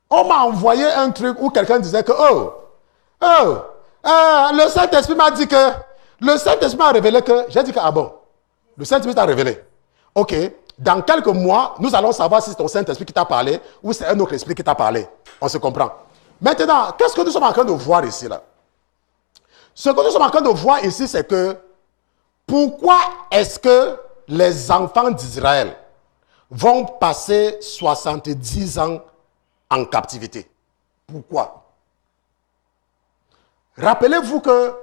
on m'a envoyé un truc où quelqu'un disait que, le Saint-Esprit m'a dit que, le Saint-Esprit m'a révélé que, j'ai dit que, ah bon, le Saint-Esprit t'a révélé. Ok, dans quelques mois, nous allons savoir si c'est ton Saint-Esprit qui t'a parlé ou c'est un autre esprit qui t'a parlé. On se comprend. Maintenant, qu'est-ce que nous sommes en train de voir ici là? Ce que nous sommes en train de voir ici, c'est que, pourquoi est-ce que les enfants d'Israël vont passer 70 ans en captivité. Pourquoi? Rappelez-vous que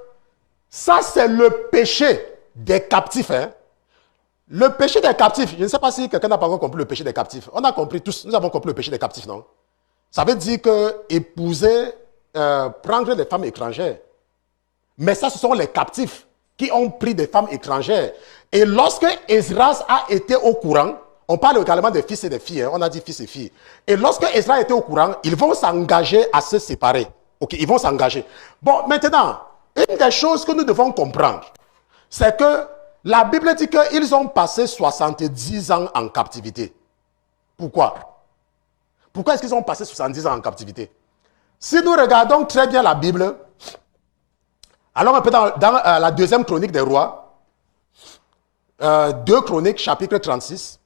ça, c'est le péché des captifs. Hein? Le péché des captifs, je ne sais pas si quelqu'un n'a pas encore compris le péché des captifs. On a compris tous, nous avons compris le péché des captifs, non? Ça veut dire que épouser, prendre des femmes étrangères. Mais ça, ce sont les captifs qui ont pris des femmes étrangères. Et lorsque Esdras a été au courant, on parle également des fils et des filles, hein, on a dit fils et filles. Et lorsque Esdras était au courant, ils vont s'engager à se séparer. Ok, ils vont s'engager. Bon, maintenant, une des choses que nous devons comprendre, c'est que la Bible dit qu'ils ont passé 70 ans en captivité. Pourquoi? Pourquoi est-ce qu'ils ont passé 70 ans en captivité? Si nous regardons très bien la Bible, allons un peu dans la deuxième chronique des rois, 2 Chroniques, chapitre 36,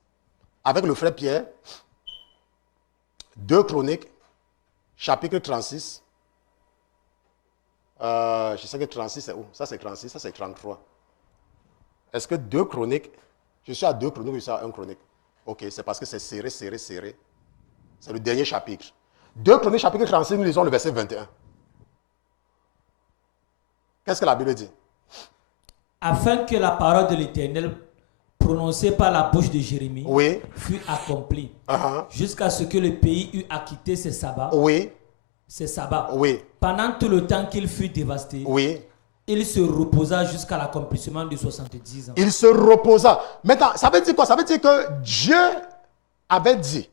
avec le frère Pierre. 2 Chroniques, chapitre 36. Je sais que 36 c'est où? Ça c'est 36, ça c'est 33. Est-ce que 2 Chroniques, je suis à 2 Chroniques ou je suis à 1 Chronique? Ok, c'est parce que c'est serré. C'est le dernier chapitre. 2 Chroniques, chapitre 36, nous lisons le verset 21. Qu'est-ce que la Bible dit? Afin que la parole de l'Éternel prononcée par la bouche de Jérémie fût accomplie, jusqu'à ce que le pays eût acquitté ses sabbats. Ses sabbats. Pendant tout le temps qu'il fut dévasté, il se reposa jusqu'à l'accomplissement de 70 ans. Il se reposa. Maintenant, ça veut dire quoi? Ça veut dire que Dieu avait dit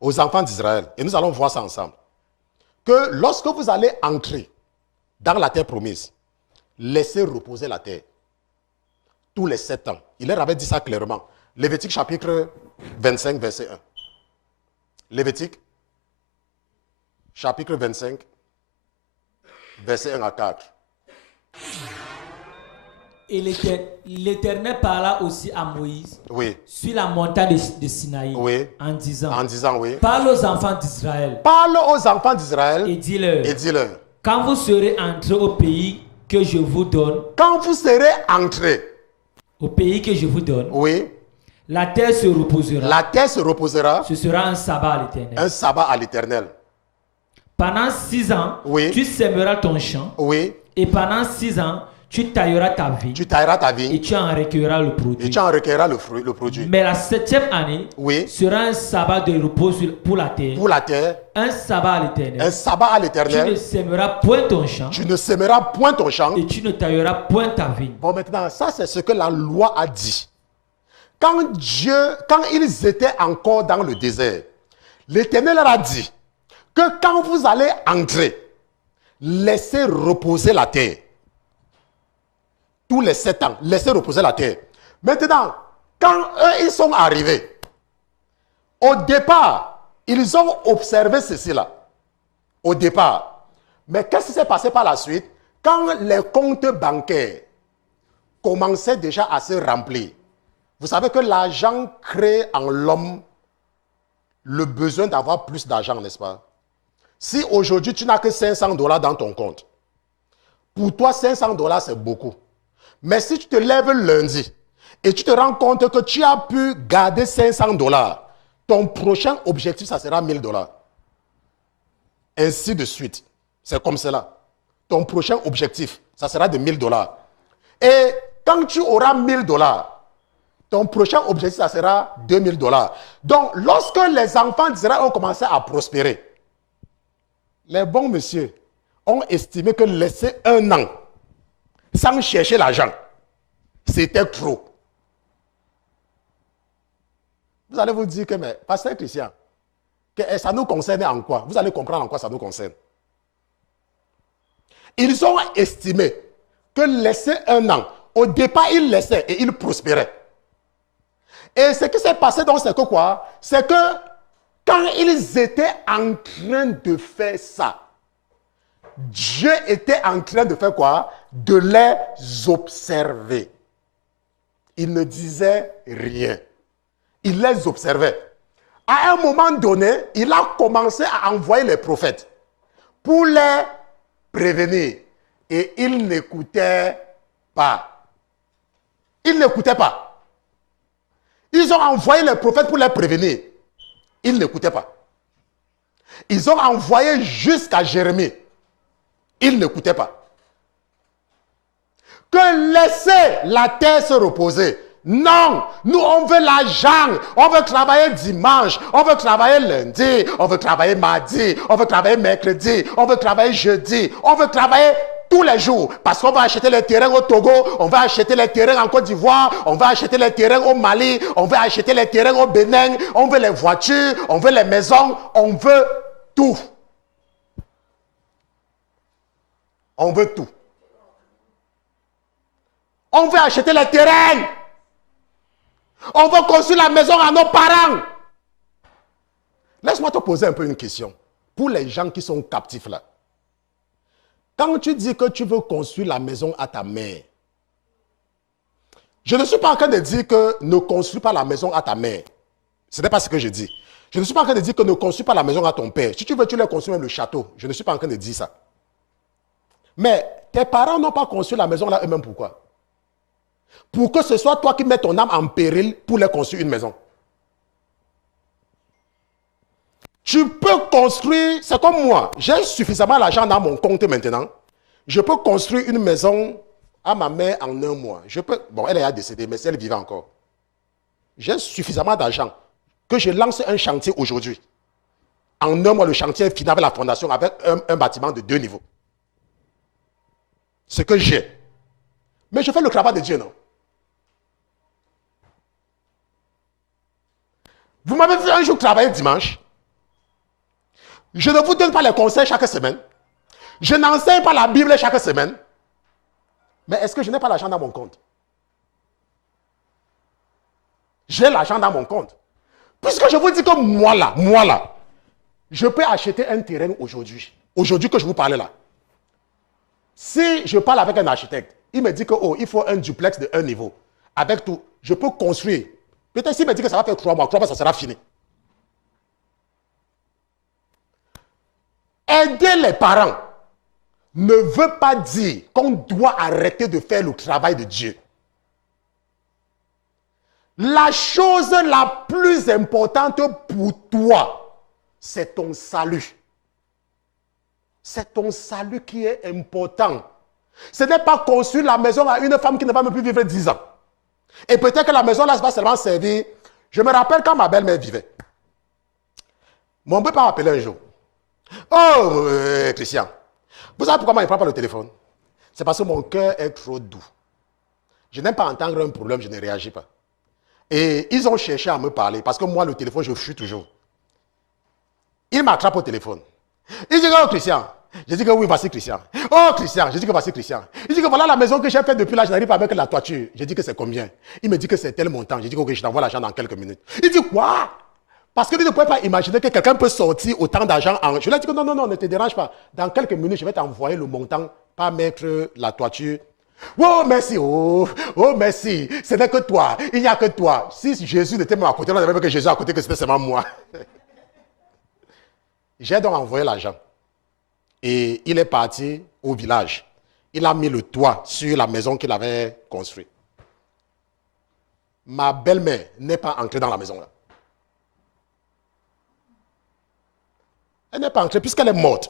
aux enfants d'Israël, et nous allons voir ça ensemble, que lorsque vous allez entrer dans la terre promise, laissez reposer la terre tous les 7 ans. Il leur avait dit ça clairement. Lévitique chapitre 25, verset 1. Lévitique chapitre 25, verset 1 à 4. Et l'Éternel parla aussi à Moïse sur la montagne de Sinaï en disant, parle aux enfants d'Israël. Parle aux enfants d'Israël et dis-leur, quand vous serez entrés au pays que je vous donne, quand vous serez entrés au pays que je vous donne, la terre se reposera. La terre se reposera. Ce sera un sabbat à l'Éternel. Un sabbat à l'Éternel. Pendant 6 ans, tu sèmeras ton champ. Et pendant 6 ans, tu tailleras ta vigne. Et tu en recueilleras le produit. Mais la 7e année sera un sabbat de repos pour la terre. Un sabbat à l'Éternel. Tu ne sèmeras point ton champ. Et tu ne tailleras point ta vigne. Bon, maintenant, ça c'est ce que la loi a dit. Quand ils étaient encore dans le désert, l'Éternel leur a dit que quand vous allez entrer, laissez reposer la terre. Tous les 7 ans, laissez reposer la terre. Maintenant, quand eux, ils sont arrivés, au départ, ils ont observé ceci-là. Au départ. Mais qu'est-ce qui s'est passé par la suite? Quand les comptes bancaires commençaient déjà à se remplir, vous savez que l'argent crée en l'homme le besoin d'avoir plus d'argent, n'est-ce pas? Si aujourd'hui, tu n'as que $500 dans ton compte, pour toi, $500, c'est beaucoup. Mais si tu te lèves lundi et tu te rends compte que tu as pu garder $500, ton prochain objectif, ça sera $1000. Ainsi de suite. C'est comme cela. Ton prochain objectif, ça sera de $1000. Et quand tu auras $1000, ton prochain objectif, ça sera $2000. Donc, lorsque les enfants d'Israël ont commencé à prospérer, les bons messieurs ont estimé que laisser 1 an sans chercher l'argent, c'était trop. Vous allez vous dire que, mais, pasteur Christian, que ça nous concerne en quoi? Vous allez comprendre en quoi ça nous concerne. Ils ont estimé que laisser 1 an, au départ, ils laissaient et ils prospéraient. Et ce qui s'est passé donc, c'est que quoi? C'est que quand ils étaient en train de faire ça, Dieu était en train de faire quoi? De les observer. Il ne disait rien. Il les observait. À un moment donné, il a commencé à envoyer les prophètes pour les prévenir. Et ils n'écoutaient pas. Ils n'écoutaient pas. Ils ont envoyé les prophètes pour les prévenir. Ils n'écoutaient pas. Ils ont envoyé jusqu'à Jérémie. Ils n'écoutaient pas. Que laisser la terre se reposer. Non, nous on veut l'argent, on veut travailler dimanche, on veut travailler lundi, on veut travailler mardi, on veut travailler mercredi, on veut travailler jeudi, on veut travailler tous les jours. Parce qu'on va acheter les terrains au Togo, on va acheter les terrains en Côte d'Ivoire, on va acheter les terrains au Mali, on va acheter les terrains au Bénin, on veut les voitures, on veut les maisons, on veut tout. On veut tout. On veut acheter les terrains. On veut construire la maison à nos parents. Laisse-moi te poser un peu une question. Pour les gens qui sont captifs là. Quand tu dis que tu veux construire la maison à ta mère, je ne suis pas en train de dire que ne construis pas la maison à ta mère. Ce n'est pas ce que je dis. Je ne suis pas en train de dire que ne construis pas la maison à ton père. Si tu veux, tu leur construis même le château. Je ne suis pas en train de dire ça. Mais tes parents n'ont pas construit la maison là eux-mêmes. Pourquoi? Pour que ce soit toi qui mets ton âme en péril pour leur construire une maison. Tu peux construire, c'est comme moi, j'ai suffisamment d'argent dans mon compte maintenant. Je peux construire une maison à ma mère en 1 mois. Je peux, bon, elle est décédée, mais si elle vivait encore. J'ai suffisamment d'argent que je lance un chantier aujourd'hui. En 1 mois, le chantier est fini avec la fondation, avec un bâtiment de 2 niveaux. Ce que j'ai. Mais je fais le travail de Dieu, non? Vous m'avez vu un jour travailler dimanche. Je ne vous donne pas les conseils chaque semaine. Je n'enseigne pas la Bible chaque semaine. Mais est-ce que je n'ai pas l'argent dans mon compte? J'ai l'argent dans mon compte. Puisque je vous dis que moi là, je peux acheter un terrain aujourd'hui. Aujourd'hui que je vous parlais là. Si je parle avec un architecte, il me dit que il faut un duplex de 1 niveau. Avec tout, je peux construire. Peut-être s'il me dit que ça va faire 3 mois, 3 mois, ça sera fini. Aider les parents ne veut pas dire qu'on doit arrêter de faire le travail de Dieu. La chose la plus importante pour toi, c'est ton salut. C'est ton salut qui est important. Ce n'est pas construire la maison à une femme qui ne va même plus vivre 10 ans. Et peut-être que la maison là va seulement servir. Je me rappelle quand ma belle-mère vivait. Mon père m'a appelé un jour. Oh, Christian, vous savez pourquoi il ne prend pas le téléphone? C'est parce que mon cœur est trop doux. Je n'aime pas entendre un problème, je ne réagis pas. Et ils ont cherché à me parler, parce que moi, le téléphone, je fuis toujours. Il m'attrape au téléphone. Il dit, oh Christian. Je dis que oui, voici Christian. Oh Christian, je dis que voici Christian. Il dit que voilà la maison que j'ai faite depuis là, je n'arrive pas avec la toiture. Je dis que c'est combien? Il me dit que c'est tel montant. Je dis que ok, je t'envoie l'argent dans quelques minutes. Il dit quoi? Parce que tu ne pouvez pas imaginer que quelqu'un peut sortir autant d'argent en... Je lui ai dit que non, ne te dérange pas. Dans quelques minutes, je vais t'envoyer le montant, pas mettre la toiture. Oh merci, oh merci. Ce n'est que toi, il n'y a que toi. Si Jésus n'était même à côté, on n'avait pas que Jésus à côté, que c'était seulement moi. J'ai donc envoyé l'argent. Et il est parti au village. Il a mis le toit sur la maison qu'il avait construite. Ma belle-mère n'est pas entrée dans la maison là. Elle n'est pas entrée puisqu'elle est morte.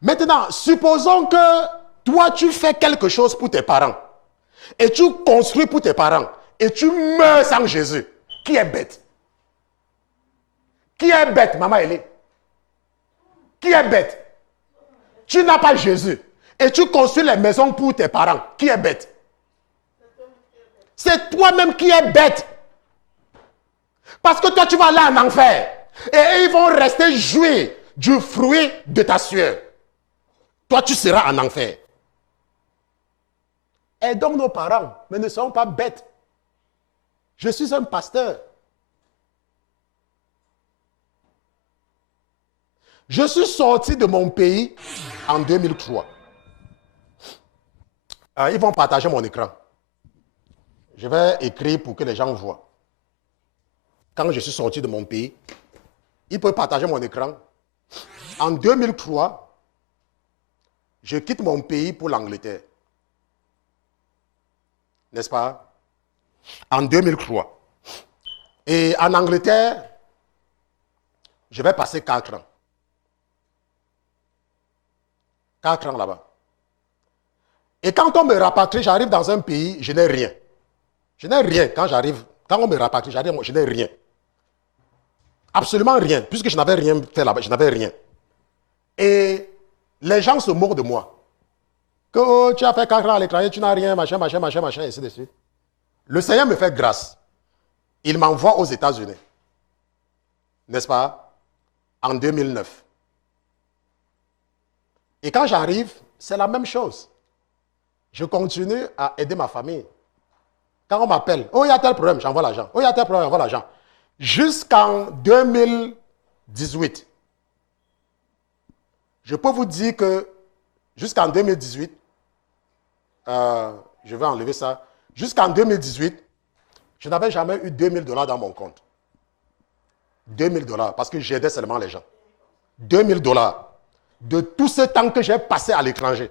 Maintenant, supposons que toi, tu fais quelque chose pour tes parents. Et tu construis pour tes parents. Et tu meurs sans Jésus. Qui est bête? Qui est bête, maman Elie? Qui est bête? Tu n'as pas Jésus. Et tu construis les maisons pour tes parents. Qui est bête? C'est toi-même qui es bête. Parce que toi, tu vas aller en enfer. Et ils vont rester jouir du fruit de ta sueur. Toi, tu seras en enfer. Aidons nos parents, mais ne soyons pas bêtes. Je suis un pasteur. Je suis sorti de mon pays en 2003. Ils vont partager mon écran. Je vais écrire pour que les gens voient. Quand je suis sorti de mon pays, ils peuvent partager mon écran. En 2003, je quitte mon pays pour l'Angleterre. N'est-ce pas? en 2003. Et en Angleterre, je vais passer 4 ans. 4 ans là-bas. Et quand on me rapatrie, j'arrive dans un pays, je n'ai rien. Je n'ai rien quand j'arrive. Quand on me rapatrie, j'arrive, je n'ai rien. Absolument rien. Puisque je n'avais rien fait là-bas, je n'avais rien. Et les gens se moquent de moi. Que oh, tu as fait 4 ans à l'étranger, tu n'as rien, machin, machin, machin, machin, et ainsi de suite. Le Seigneur me fait grâce. Il m'envoie aux États-Unis. N'est-ce pas? En 2009. Et quand j'arrive, c'est la même chose. Je continue à aider ma famille. Quand on m'appelle, oh, il y a tel problème, j'envoie l'argent. Oh, il y a tel problème, j'envoie l'argent. Jusqu'en 2018. Je peux vous dire que jusqu'en 2018, je vais enlever ça. Jusqu'en 2018, je n'avais jamais eu $2000 dans mon compte. $2000 parce que j'aidais seulement les gens. $2000 de tout ce temps que j'ai passé à l'étranger.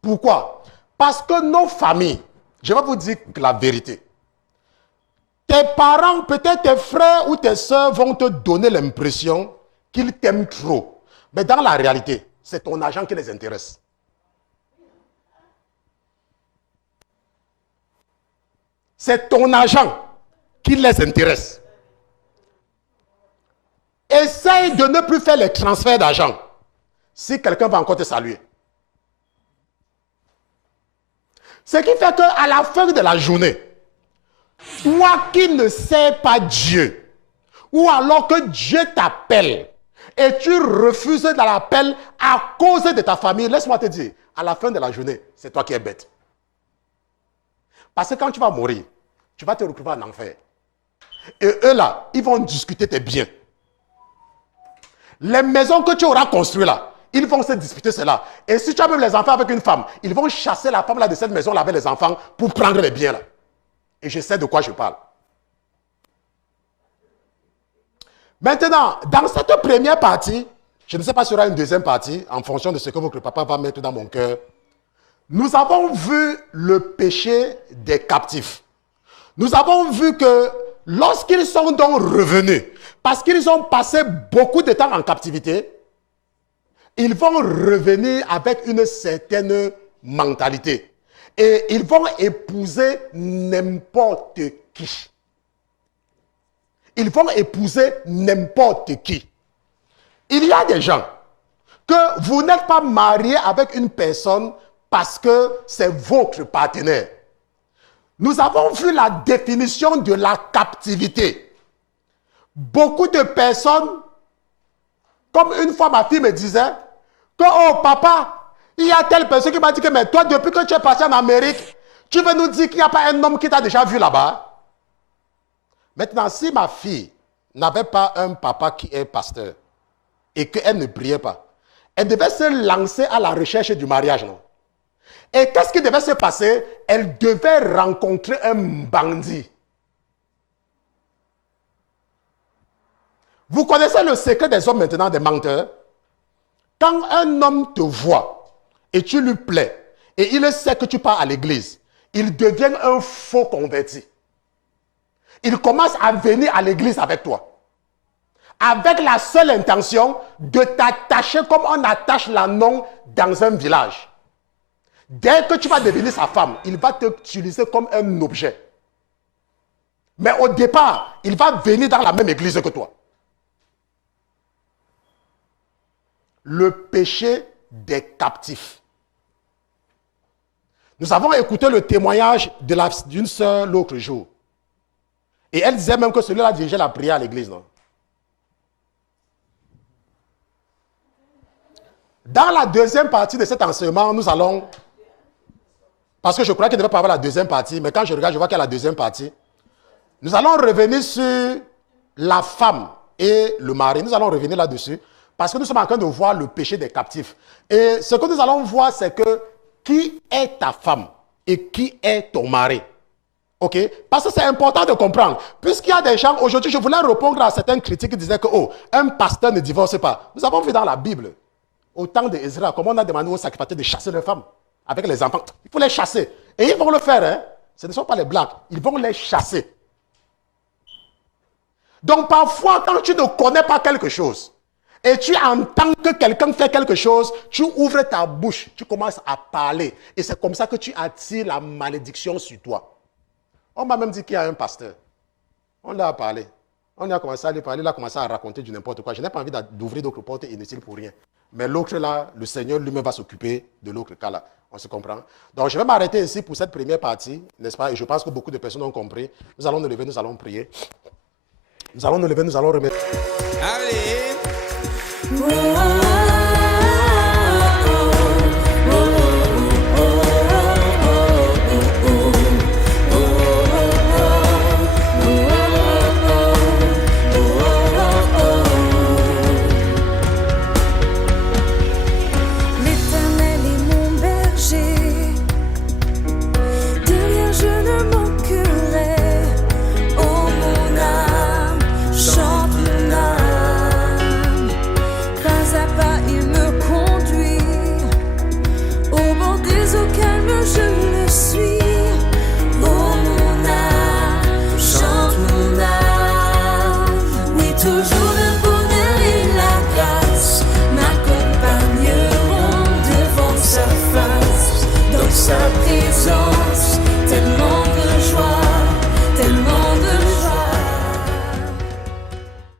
Pourquoi? Parce que nos familles, je vais vous dire la vérité. Tes parents, peut-être tes frères ou tes soeurs vont te donner l'impression qu'ils t'aiment trop. Mais dans la réalité, c'est ton argent qui les intéresse. C'est ton argent qui les intéresse. Essaye de ne plus faire les transferts d'argent si quelqu'un va encore te saluer. Ce qui fait qu'à la fin de la journée, toi qui ne sais pas Dieu, ou alors que Dieu t'appelle et tu refuses dans l'appel à cause de ta famille, laisse-moi te dire, à la fin de la journée, c'est toi qui es bête. Parce que quand tu vas mourir, tu vas te retrouver en enfer. Et eux là, ils vont discuter tes biens. Les maisons que tu auras construites là, ils vont se disputer cela. Et si tu as même les enfants avec une femme, ils vont chasser la femme là de cette maison là avec les enfants pour prendre les biens là. Et je sais de quoi je parle. Maintenant, dans cette première partie, je ne sais pas s'il y aura une deuxième partie, en fonction de ce que votre papa va mettre dans mon cœur. Nous avons vu le péché des captifs. Nous avons vu que lorsqu'ils sont donc revenus, parce qu'ils ont passé beaucoup de temps en captivité, ils vont revenir avec une certaine mentalité. Et ils vont épouser n'importe qui. Ils vont épouser n'importe qui. Il y a des gens que vous n'êtes pas marié avec une personne parce que c'est votre partenaire. Nous avons vu la définition de la captivité. Beaucoup de personnes, comme une fois ma fille me disait, que oh papa, il y a telle personne qui m'a dit que mais toi depuis que tu es parti en Amérique, tu veux nous dire qu'il n'y a pas un homme qui t'a déjà vu là-bas? Maintenant, si ma fille n'avait pas un papa qui est pasteur et qu'elle ne priait pas, elle devait se lancer à la recherche du mariage, non? Et qu'est-ce qui devait se passer? Elle devait rencontrer un bandit. Vous connaissez le secret des hommes maintenant, des menteurs? Quand un homme te voit et tu lui plais, et il sait que tu pars à l'église, il devient un faux converti. Il commence à venir à l'église avec toi. Avec la seule intention de t'attacher comme on attache l'ânon dans un village. Dès que tu vas devenir sa femme, il va t'utiliser comme un objet. Mais au départ, il va venir dans la même église que toi. Le péché des captifs. Nous avons écouté le témoignage d'une sœur l'autre jour. Et elle disait même que celui-là dirigeait la prière à l'église, non? Dans la deuxième partie de cet enseignement, nous allons... Parce que je crois qu'il ne devait pas avoir la deuxième partie, mais quand je regarde, je vois qu'il y a la deuxième partie. Nous allons revenir sur la femme et le mari. Nous allons revenir là-dessus, parce que nous sommes en train de voir le péché des captifs. Et ce que nous allons voir, c'est que qui est ta femme et qui est ton mari? Ok? Parce que c'est important de comprendre. Puisqu'il y a des gens, aujourd'hui, je voulais répondre à certaines critiques qui disaient que, oh, un pasteur ne divorce pas. Nous avons vu dans la Bible, au temps d'Israël, comment on a demandé aux sacrificateurs de chasser les femmes avec les enfants. Il faut les chasser. Et ils vont le faire. Hein? Ce ne sont pas les Blacks. Ils vont les chasser. Donc parfois, quand tu ne connais pas quelque chose, et tu entends que quelqu'un fait quelque chose, tu ouvres ta bouche, tu commences à parler. Et c'est comme ça que tu attires la malédiction sur toi. On m'a même dit qu'il y a un pasteur. On l'a parlé. On a commencé à lui parler, il a commencé à raconter du n'importe quoi. Je n'ai pas envie d'ouvrir d'autres portes inutiles pour rien. Mais l'autre là, le Seigneur lui-même va s'occuper de l'autre cas là. On se comprend? Donc je vais m'arrêter ici pour cette première partie, n'est-ce pas? Et je pense que beaucoup de personnes ont compris. Nous allons nous lever, nous allons prier. Nous allons nous lever, nous allons remettre. Allez! Sa présence tellement